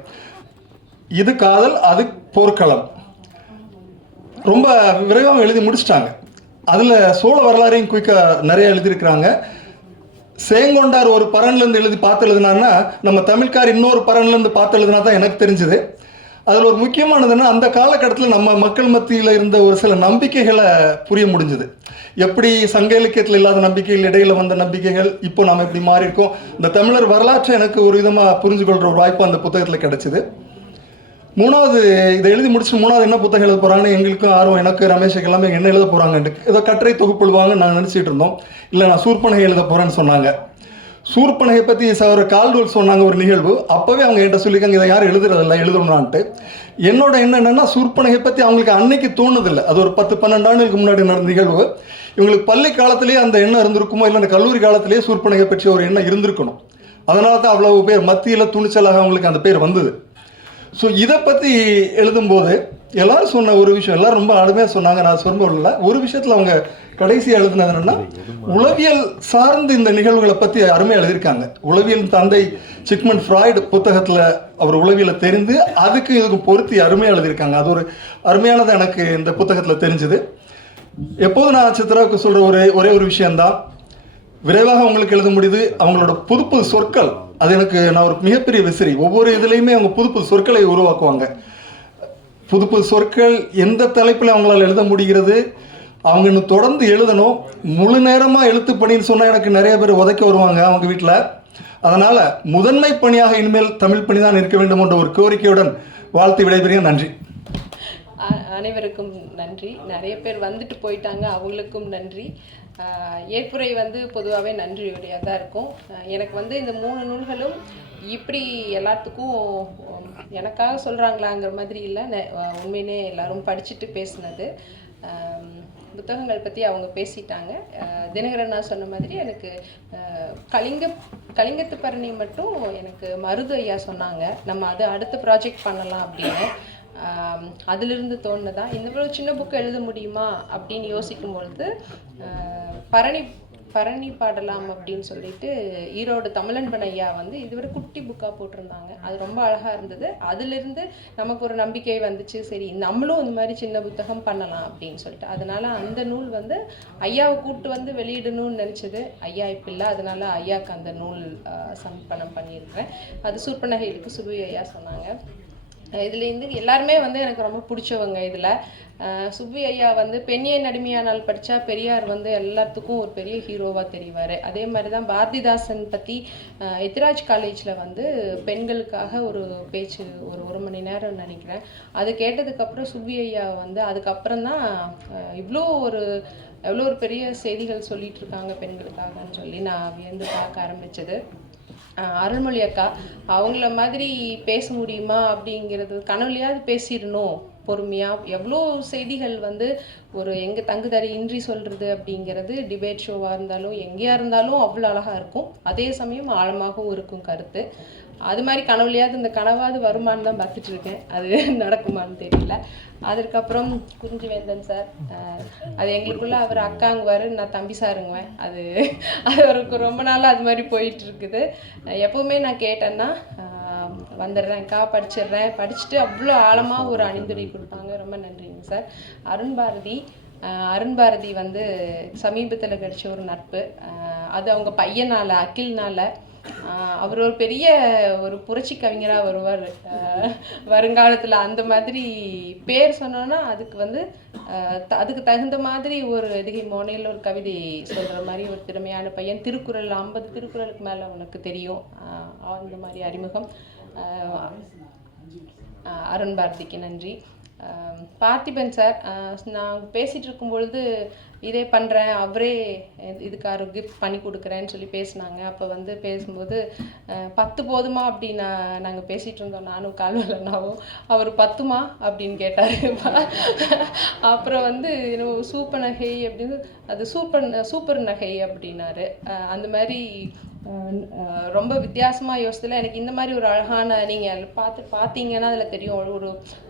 இது காதல், அது போர்க்களம். ரொம்ப விரைவாக எழுதி முடிச்சிட்டாங்க. அதில் சோழ வரலாறையும் குயிக்காக நிறைய எழுதியிருக்கிறாங்க. சேங்கொண்டார் ஒரு பரன்லேருந்து எழுதி பார்த்து எழுதினார்னா, நம்ம தமிழ்கார் இன்னொரு பரன்லேருந்து பார்த்து எழுதினா தான் எனக்கு தெரிஞ்சுது. அதில் ஒரு முக்கியமானதுன்னா, அந்த காலகட்டத்தில் நம்ம மக்கள் மத்தியில் இருந்த ஒரு சில நம்பிக்கைகளை புரிய முடிஞ்சுது. எப்படி சங்க இலக்கியத்தில் இல்லாத நம்பிக்கைகள், இடையில வந்த நம்பிக்கைகள், இப்போ நம்ம எப்படி மாறி இருக்கோம். இந்த தமிழர் வரலாற்றை எனக்கு ஒரு விதமாக புரிஞ்சு கொள்கிற ஒரு வாய்ப்பு அந்த புத்தகத்தில் கிடைச்சிது. 3ஆவது இதை எழுதி முடிச்சு 3ஆவது என்ன புத்தகம் எழுத போகிறாங்கன்னு எங்களுக்கும் ஆர்வம். எனக்கு ரமேஷுக்கு எல்லாமே என்ன எழுத போகிறாங்கன்ட்டு ஏதோ கட்டுரை தொகுப்புழுவாங்கன்னு நான் நினச்சிட்டு இருந்தோம். இல்லை, நான் சூர்பனகை எழுத போகிறேன்னு சொன்னாங்க. சூர்பனகை பற்றி ஒரு கால்டுவெல் சொன்னாங்க ஒரு நிகழ்வு. அப்போவே அவங்க என்கிட்ட சொல்லியிருக்காங்க, இதை யாரும் எழுதுறதில்ல, எழுதணும்னான்ட்டு. என்னோட என்னென்னா, சூர்பனகை பற்றி அவங்களுக்கு அன்னைக்கு தோணுதில்லை. அது ஒரு 10-12 ஆண்டுகளுக்கு முன்னாடி நடந்த நிகழ்வு. இவங்களுக்கு பள்ளி காலத்திலேயே அந்த எண்ணம் இருந்திருக்குமோ, இல்லை கல்லூரி காலத்திலேயே சூர்பனகை பற்றி ஒரு எண்ணம் இருந்திருக்கணும். அதனால தான் அவ்வளவு பேர் மத்தியில் துணிச்சலாக அவங்களுக்கு அந்த பேர் வந்தது. ஸோ இதை பற்றி எழுதும்போது எல்லாரும் சொன்ன ஒரு விஷயம், எல்லாரும் ரொம்ப அருமையாக சொன்னாங்க, நான் சொல்ல ஒரு விஷயத்தில் அவங்க கடைசியாக எழுதுனது என்னன்னா, உளவியல் சார்ந்து இந்த நிகழ்வுகளை பற்றி அருமையாக எழுதியிருக்காங்க. உளவியல் தந்தை சிக்மண்ட் ஃப்ராய்டு புத்தகத்தில் அவர் உளவியலை தெரிந்து அதுக்கு இதுக்கு பொருத்தி அருமையாக எழுதியிருக்காங்க. அது ஒரு அருமையானது எனக்கு இந்த புத்தகத்தில் தெரிஞ்சுது. எப்போதும் நான் சித்ராவுக்கு சொல்கிற ஒரே ஒரு விஷயந்தான், விரைவாக உங்களுக்கு எழுத முடியுது. அவங்களோட புது புது சொற்கள், அது எனக்கு நான் ஒரு மிகப்பெரிய விசிறி. ஒவ்வொரு இதுலேயுமே அவங்க புது புது சொற்களை உருவாக்குவாங்க. புது புது சொற்கள் எந்த தலைப்பில் அவங்களால எழுத முடிகிறது, அவங்க இன்னும் தொடர்ந்து எழுதணும். முழு நேரமாக எழுத்து பணின்னு சொன்னால் எனக்கு நிறைய பேர் உதைக்க வருவாங்க அவங்க வீட்டில். அதனால் முதன்மை பணியாக இனிமேல் தமிழ் பணி தான் இருக்க வேண்டும் என்ற ஒரு கோரிக்கையுடன் வாழ்த்து விடைபெறுகிறேன். நன்றி. அனைவருக்கும் நன்றி. நிறைய பேர் வந்துட்டு போயிட்டாங்க, அவங்களுக்கும் நன்றி. ஏற்புரை பொதுவாகவே நன்றியுடையாக தான் இருக்கும். எனக்கு இந்த 3 நூல்களும் இப்படி எல்லாத்துக்கும் எனக்காக சொல்கிறாங்களாங்கிற மாதிரி இல்லை, உண்மையிலே எல்லாரும் படிச்சுட்டு பேசினது. புத்தகங்கள் பற்றி அவங்க பேசிட்டாங்க. தினகரன் நான் சொன்ன மாதிரி எனக்கு கலிங்கத்து பரணி மட்டும் எனக்கு மருது ஐயா சொன்னாங்க, நம்ம அது அடுத்த ப்ராஜெக்ட் பண்ணலாம் அப்படின்னு. அதிலிருந்து தோணுதான் இந்த சின்ன புக்கு எழுத முடியுமா அப்படின்னு யோசிக்கும் பொழுது பரணி பாடலாம் அப்படின்னு சொல்லிட்டு ஈரோடு தமிழன்பன் ஐயா இதுவரை குட்டி புக்காக போட்டிருந்தாங்க. அது ரொம்ப அழகாக இருந்தது. அதிலிருந்து நமக்கு ஒரு நம்பிக்கை வந்துச்சு, சரி நம்மளும் இந்த மாதிரி சின்ன புத்தகம் பண்ணலாம் அப்படின்னு சொல்லிட்டு. அதனால அந்த நூல் ஐயாவை கூப்பிட்டு வெளியிடணும்னு நினச்சது. ஐயா இப்போ இல்லை, அதனால ஐயாவுக்கு அந்த நூல் சமர்ப்பணம் பண்ணியிருக்கிறேன். அது சூர்பனகைக்கு சுபு ஐயா சொன்னாங்க. இதுலேருந்து எல்லாருமே எனக்கு ரொம்ப பிடிச்சவங்க. இதில் சுப்பி ஐயா பெண்ணிய நடுமையானால் படித்தா பெரியார் எல்லாத்துக்கும் ஒரு பெரிய ஹீரோவாக தெரிவார். அதே மாதிரி தான் பாரதிதாசன் பற்றி எத்திராஜ் காலேஜில் பெண்களுக்காக ஒரு பேச்சு ஒரு மணி நேரம் நினைக்கிறேன். அது கேட்டதுக்கப்புறம் சுப்பி ஐயா அதுக்கப்புறம் தான் எவ்வளோ ஒரு பெரிய செய்திகள் சொல்லிட்டு இருக்காங்க பெண்களுக்காகன்னு சொல்லி நான் வியந்து பார்க்க ஆரம்பித்தது. அருள்மொழி அக்கா அவங்கள மாதிரி பேச முடியுமா அப்படிங்கிறது, கனவுலையாவது பேசிடணும் பொறுமையாக. எவ்வளோ செய்திகள் ஒரு எங்கே தங்குதறி இன்றி சொல்கிறது அப்படிங்கிறது டிபேட் ஷோவாக இருந்தாலும் எங்கேயா இருந்தாலும் அவ்வளோ அழகாக இருக்கும். அதே சமயம் ஆழமாகவும் இருக்கும் கருத்து. அது மாதிரி கனவுலையாவது இந்த கனவாவது வருமானு தான் பார்த்துட்ருக்கேன், அது நடக்குமான்னு தெரியல. அதுக்கப்புறம் குறிஞ்சி வேந்தன் சார், அது எங்களுக்குள்ள அவர் அக்காங்குவார், நான் தம்பி சாருங்குவேன். அது அவருக்கு ரொம்ப நாளாக அது மாதிரி போயிட்டுருக்குது. எப்போவுமே நான் கேட்டேன்னா வந்துடுறேன்க்கா, படிச்சுட்டு அவ்வளோ ஆழமாக ஒரு அணிந்துரை கொடுப்பாங்க. ரொம்ப நன்றிங்க சார். அருண் பாரதி சமீபத்தில் கிடைச்ச ஒரு நட்பு. அது அவங்க பையனால் அகில்னால். அவர் ஒரு பெரிய ஒரு புரட்சி கவிஞராக வருவார் வருங்காலத்தில். அந்த மாதிரி பேர் சொன்னோன்னா அதுக்கு தகுந்த மாதிரி ஒரு எதுகை மோனையில் ஒரு கவிதை சொல்கிற மாதிரி ஒரு திறமையான பையன். திருக்குறள் 50 திருக்குறளுக்கு மேலே உனக்கு தெரியும், அந்த மாதிரி அறிமுகம். அருண் பாரதிக்கு நன்றி. பார்த்திபன் சார், நான் பேசிகிட்டு இருக்கும் பொழுது இதே பண்ணுறேன், அவரே இதுக்காக ஒரு கிஃப்ட் பண்ணி கொடுக்குறேன்னு சொல்லி பேசினாங்க. அப்போ பேசும்போது 10 போதுமா அப்படின்னு நாங்கள் பேசிகிட்டு இருந்தோம், நானும் கால்வலனாவும். அவர் 10மா அப்படின்னு கேட்டார். அப்புறம் என்னவோ சூப்பர் நகை அப்படின்னு, அது சூப்பர் நகை அப்படின்னாரு. அந்த மாதிரி ரொம்ப வித்தியாசமாக யோசித்துல எனக்கு இந்த மாதிரி ஒரு அழகான, நீங்கள் பார்த்தீங்கன்னா அதில் தெரியும்,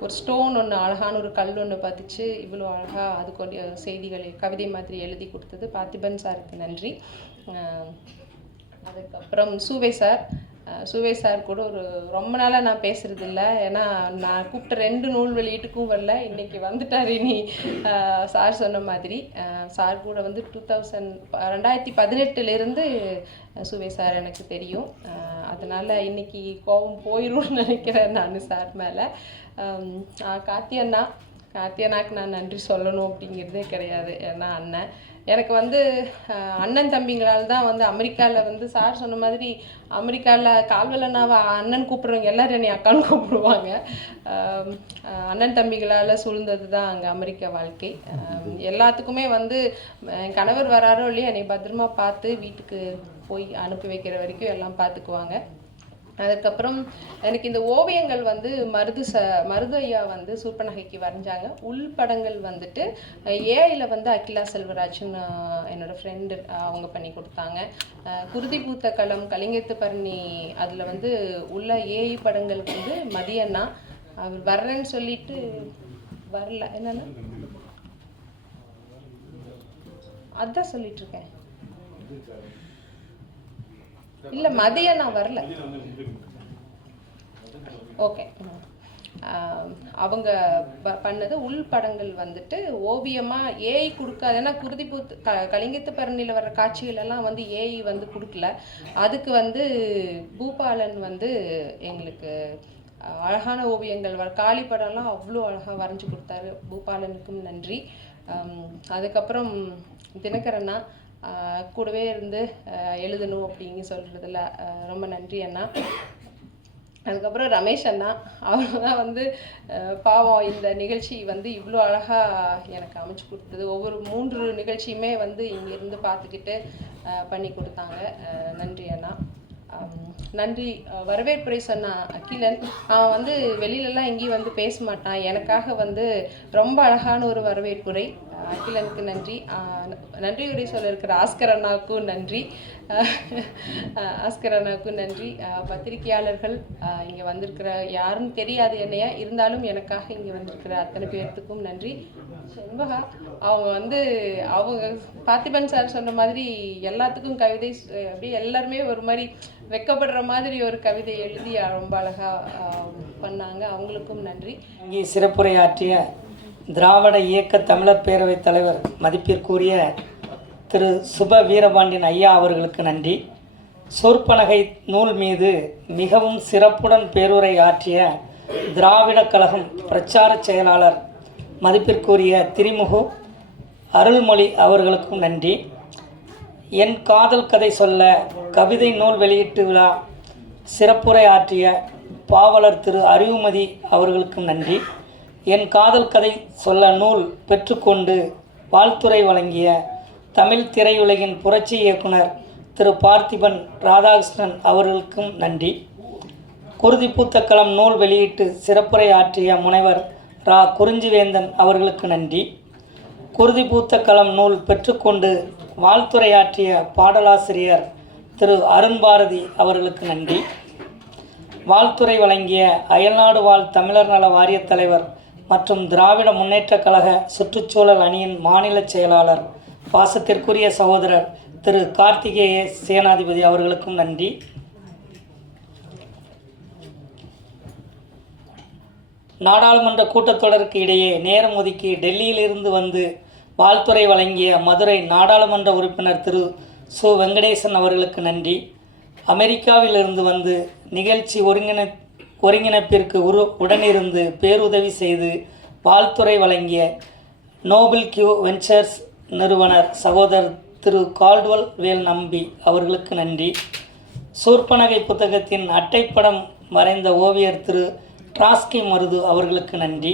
ஒரு ஸ்டோன் ஒன்று, அழகான ஒரு கல் ஒன்று பார்த்துச்சு. இவ்வளோ அழகாக அதுக்கு செய்திகளை கவிதை மாதிரி எழுதி கொடுத்தது பார்த்திபன் சாருக்கு நன்றி. அதுக்கப்புறம் சூவை சார் கூட ரொம்ப நாளாக நான் பேசுறது இல்லை, ஏன்னா நான் கூப்பிட்ட 2 நூல் வெளியீட்டுக்கும் வரல. இன்னைக்கு வந்துட்டார். இனி சார் சொன்ன மாதிரி சார் கூட 2018 சூவை சார் எனக்கு தெரியும். அதனால் இன்னைக்கு கோபம் போயிடும்னு நினைக்கிறேன் நான் சார் மேலே. கார்த்தியனாக்கு நான் நன்றி சொல்லணும் அப்படிங்கிறதே கிடையாது, ஏன்னா அண்ணன் எனக்கு அண்ணன் தம்பிங்களால் தான் அமெரிக்காவில் சார் சொன்ன மாதிரி அமெரிக்காவில் கால்வலனாவை அண்ணன் கூப்பிட்றவங்க எல்லோரும் என்னை அக்கான்னு கூப்பிடுவாங்க. அண்ணன் தம்பிகளால் சூழ்ந்தது தான் அங்கே அமெரிக்கா வாழ்க்கை. எல்லாத்துக்குமே என் கணவர் வராரோ இல்லையா, என்னை பத்திரமா பார்த்து வீட்டுக்கு போய் அனுப்பி வைக்கிற வரைக்கும் எல்லாம் பார்த்துக்குவாங்க. அதுக்கப்புறம் எனக்கு இந்த ஓவியங்கள் மருது ஐயா சூர்பனகைக்கு வரைஞ்சாங்க. உள்படங்கள் ஏஐயில் அகிலா செல்வராஜன் என்னோட ஃப்ரெண்டு அவங்க பண்ணி கொடுத்தாங்க. குருதி பூத்த களம், கலிங்கத்து பரணி, அதில் உள்ள ஏஐ படங்கள் மதியண்ணா, அவர் வர்றேன்னு சொல்லிட்டு வரல. என்னன்னா அதான் சொல்லிட்டு இருக்கேன். இல்லை மதியம் நான் வரல. ஓகே. அவங்க பண்ணது உள் படங்கள் வந்துட்டு ஓவியமாக ஏஐ கொடுக்காது. ஏன்னா குருதிப்பூத்து கலிங்கத்து பரணியில் வர்ற காட்சிகள் எல்லாம் வந்து ஏஐ வந்து கொடுக்கல. அதுக்கு வந்து பூபாலன் வந்து எங்களுக்கு அழகான ஓவியங்கள் காளி படம்லாம் அவ்வளோ அழகாக வரைஞ்சி கொடுத்தாரு. பூபாலனுக்கும் நன்றி. அதுக்கப்புறம் தினகரண்ணா கூடவே இருந்து எழுதணும் அப்படிங்க சொல்கிறதுல ரொம்ப நன்றி அண்ணா. அதுக்கப்புறம் ரமேஷ் அண்ணா, அவங்க தான் வந்து பாவம் இந்த நிகழ்ச்சி வந்து இவ்வளோ அழகாக எனக்கு அமைச்சு கொடுத்தது. ஒவ்வொரு 3 நிகழ்ச்சியுமே வந்து இங்கேருந்து பார்த்துக்கிட்டு பண்ணி கொடுத்தாங்க. நன்றி அண்ணா. நன்றி. வரவேற்புரை சொன்ன அகிலன், அவன் வந்து வெளியிலலாம் எங்கேயும் வந்து பேச மாட்டான். எனக்காக வந்து ரொம்ப அழகான ஒரு வரவேற்புரை. அகிலனுக்கு நன்றி. நன்றி உரை சொல்ல இருக்கிற ஆஸ்கர் அண்ணாவுக்கும் நன்றி. ஆஸ்கர் அண்ணாவுக்கும் நன்றி. பத்திரிகையாளர்கள், இங்கே வந்திருக்கிற யாருன்னு தெரியாது என்னையா, இருந்தாலும் எனக்காக இங்கே வந்திருக்கிற அத்தனை பேர்த்துக்கும் நன்றி. செண்பகா, அவங்க வந்து அவங்க பார்த்திபன் சார் சொன்ன மாதிரி எல்லாத்துக்கும் கவிதை அப்படியே எல்லாருமே ஒரு மாதிரி வெக்கப்படுற மாதிரி ஒரு கவிதை எழுதி ரொம்ப அழகாக பண்ணாங்க. அவங்களுக்கும் நன்றி. இங்கே சிறப்புரையாற்றிய திராவிட இயக்க தமிழர் பேரவைத் தலைவர் மதிப்பிற்குரிய திரு சுப வீரபாண்டியன் ஐயா அவர்களுக்கு நன்றி. சொற்பனகை நூல் மீது மிகவும் சிறப்புடன் பேருரை ஆற்றிய திராவிட கழகம் பிரச்சார செயலாளர் மதிப்பிற்குரிய திரிமுகு அருள்மொழி அவர்களுக்கும் நன்றி. என் காதல் கதை சொல்ல கவிதை நூல் வெளியீட்டு விழா சிறப்புரை ஆற்றிய பாவலர் திரு அறிவுமதி அவர்களுக்கும் நன்றி. என் காதல் கதை சொல்ல நூல் பெற்றுக்கொண்டு வாழ்த்துரை வழங்கிய தமிழ் திரையுலகின் புரட்சி இயக்குனர் திரு பார்த்திபன் ராதாகிருஷ்ணன் அவர்களுக்கும் நன்றி. குருதிப்பூத்த களம் நூல் வெளியிட்டு சிறப்புரை ஆற்றிய முனைவர் ரா குறிஞ்சிவேந்தன் அவர்களுக்கு நன்றி. குருதிப்பூத்த களம் நூல் பெற்றுக்கொண்டு வாழ்த்துரையாற்றிய பாடலாசிரியர் திரு அருண்பாரதி அவர்களுக்கு நன்றி. வாழ்த்துரை வழங்கிய அயல்நாடு வாழ் தமிழர் நல வாரிய தலைவர் மற்றும் திராவிட முன்னேற்றக் கழக சுற்றுச்சூழல் அணியின் மாநில செயலாளர் பாசத்திற்குரிய சகோதரர் திரு கார்த்திகேய சேனாதிபதி அவர்களுக்கும் நன்றி. நாடாளுமன்ற கூட்டத்தொடருக்கு இடையே நேரம் ஒதுக்கி டெல்லியிலிருந்து வந்து வாழ்த்துரை வழங்கிய மதுரை நாடாளுமன்ற உறுப்பினர் திரு சு வெங்கடேசன் அவர்களுக்கு நன்றி. அமெரிக்காவிலிருந்து வந்து நிகழ்ச்சி ஒருங்கிணைப்பிற்கு உடனிருந்து பேருதவி செய்து வாழ்த்துரை வழங்கிய நோபல் கியூ வெஞ்சர்ஸ் நிறுவனர் சகோதரர் திரு கால்டுவல் வேல் நம்பி அவர்களுக்கு நன்றி. சூர்பனகை புத்தகத்தின் அட்டைப்படம் வரைந்த ஓவியர் திரு டிராஸ்கி மருது அவர்களுக்கு நன்றி.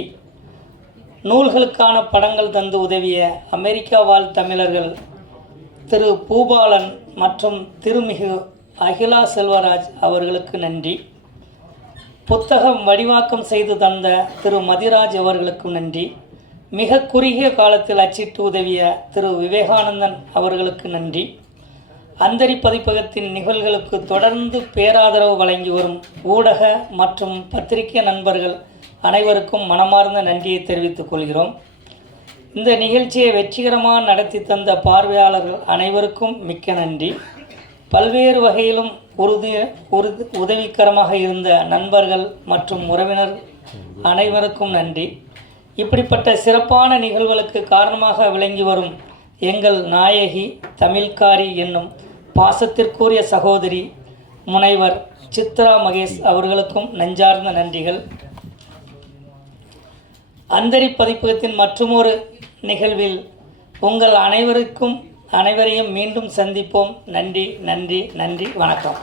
நூல்களுக்கான படங்கள் தந்து உதவிய அமெரிக்கா வாழ் தமிழர்கள் திரு பூபாலன் மற்றும் திருமிகு அகிலா செல்வராஜ் அவர்களுக்கு நன்றி. புத்தகம் வடிவாக்கம் செய்து தந்த திரு மதிராஜ் அவர்களுக்கு நன்றி. மிக குறுகிய காலத்தில் அச்சிட்டு உதவிய திரு விவேகானந்தன் அவர்களுக்கு நன்றி. அந்தரி பதிப்பகத்தின் நிகழ்வுகளுக்கு தொடர்ந்து பேராதரவு வழங்கி வரும் ஊடக மற்றும் பத்திரிகை நண்பர்கள் அனைவருக்கும் மனமார்ந்த நன்றியை தெரிவித்துக் கொள்கிறோம். இந்த நிகழ்ச்சியை வெற்றிகரமாக நடத்தி தந்த பார்வையாளர்கள் அனைவருக்கும் மிக்க நன்றி. பல்வேறு வகையிலும் உதவிகரமாக இருந்த நண்பர்கள் மற்றும் உறவினர் அனைவருக்கும் நன்றி. இப்படிப்பட்ட சிறப்பான நிகழ்வுகளுக்கு காரணமாக விளங்கி வரும் எங்கள் நாயகி தமிழ்காரி என்னும் பாசத்திற்குரிய சகோதரி முனைவர் சித்ரா மகேஷ் அவர்களுக்கும் நெஞ்சார்ந்த நன்றிகள். அந்தரி பதிப்பகத்தின் மற்றுமொரு நிகழ்வில் உங்கள் அனைவரையும் மீண்டும் சந்திப்போம். நன்றி, நன்றி, நன்றி. வணக்கம்.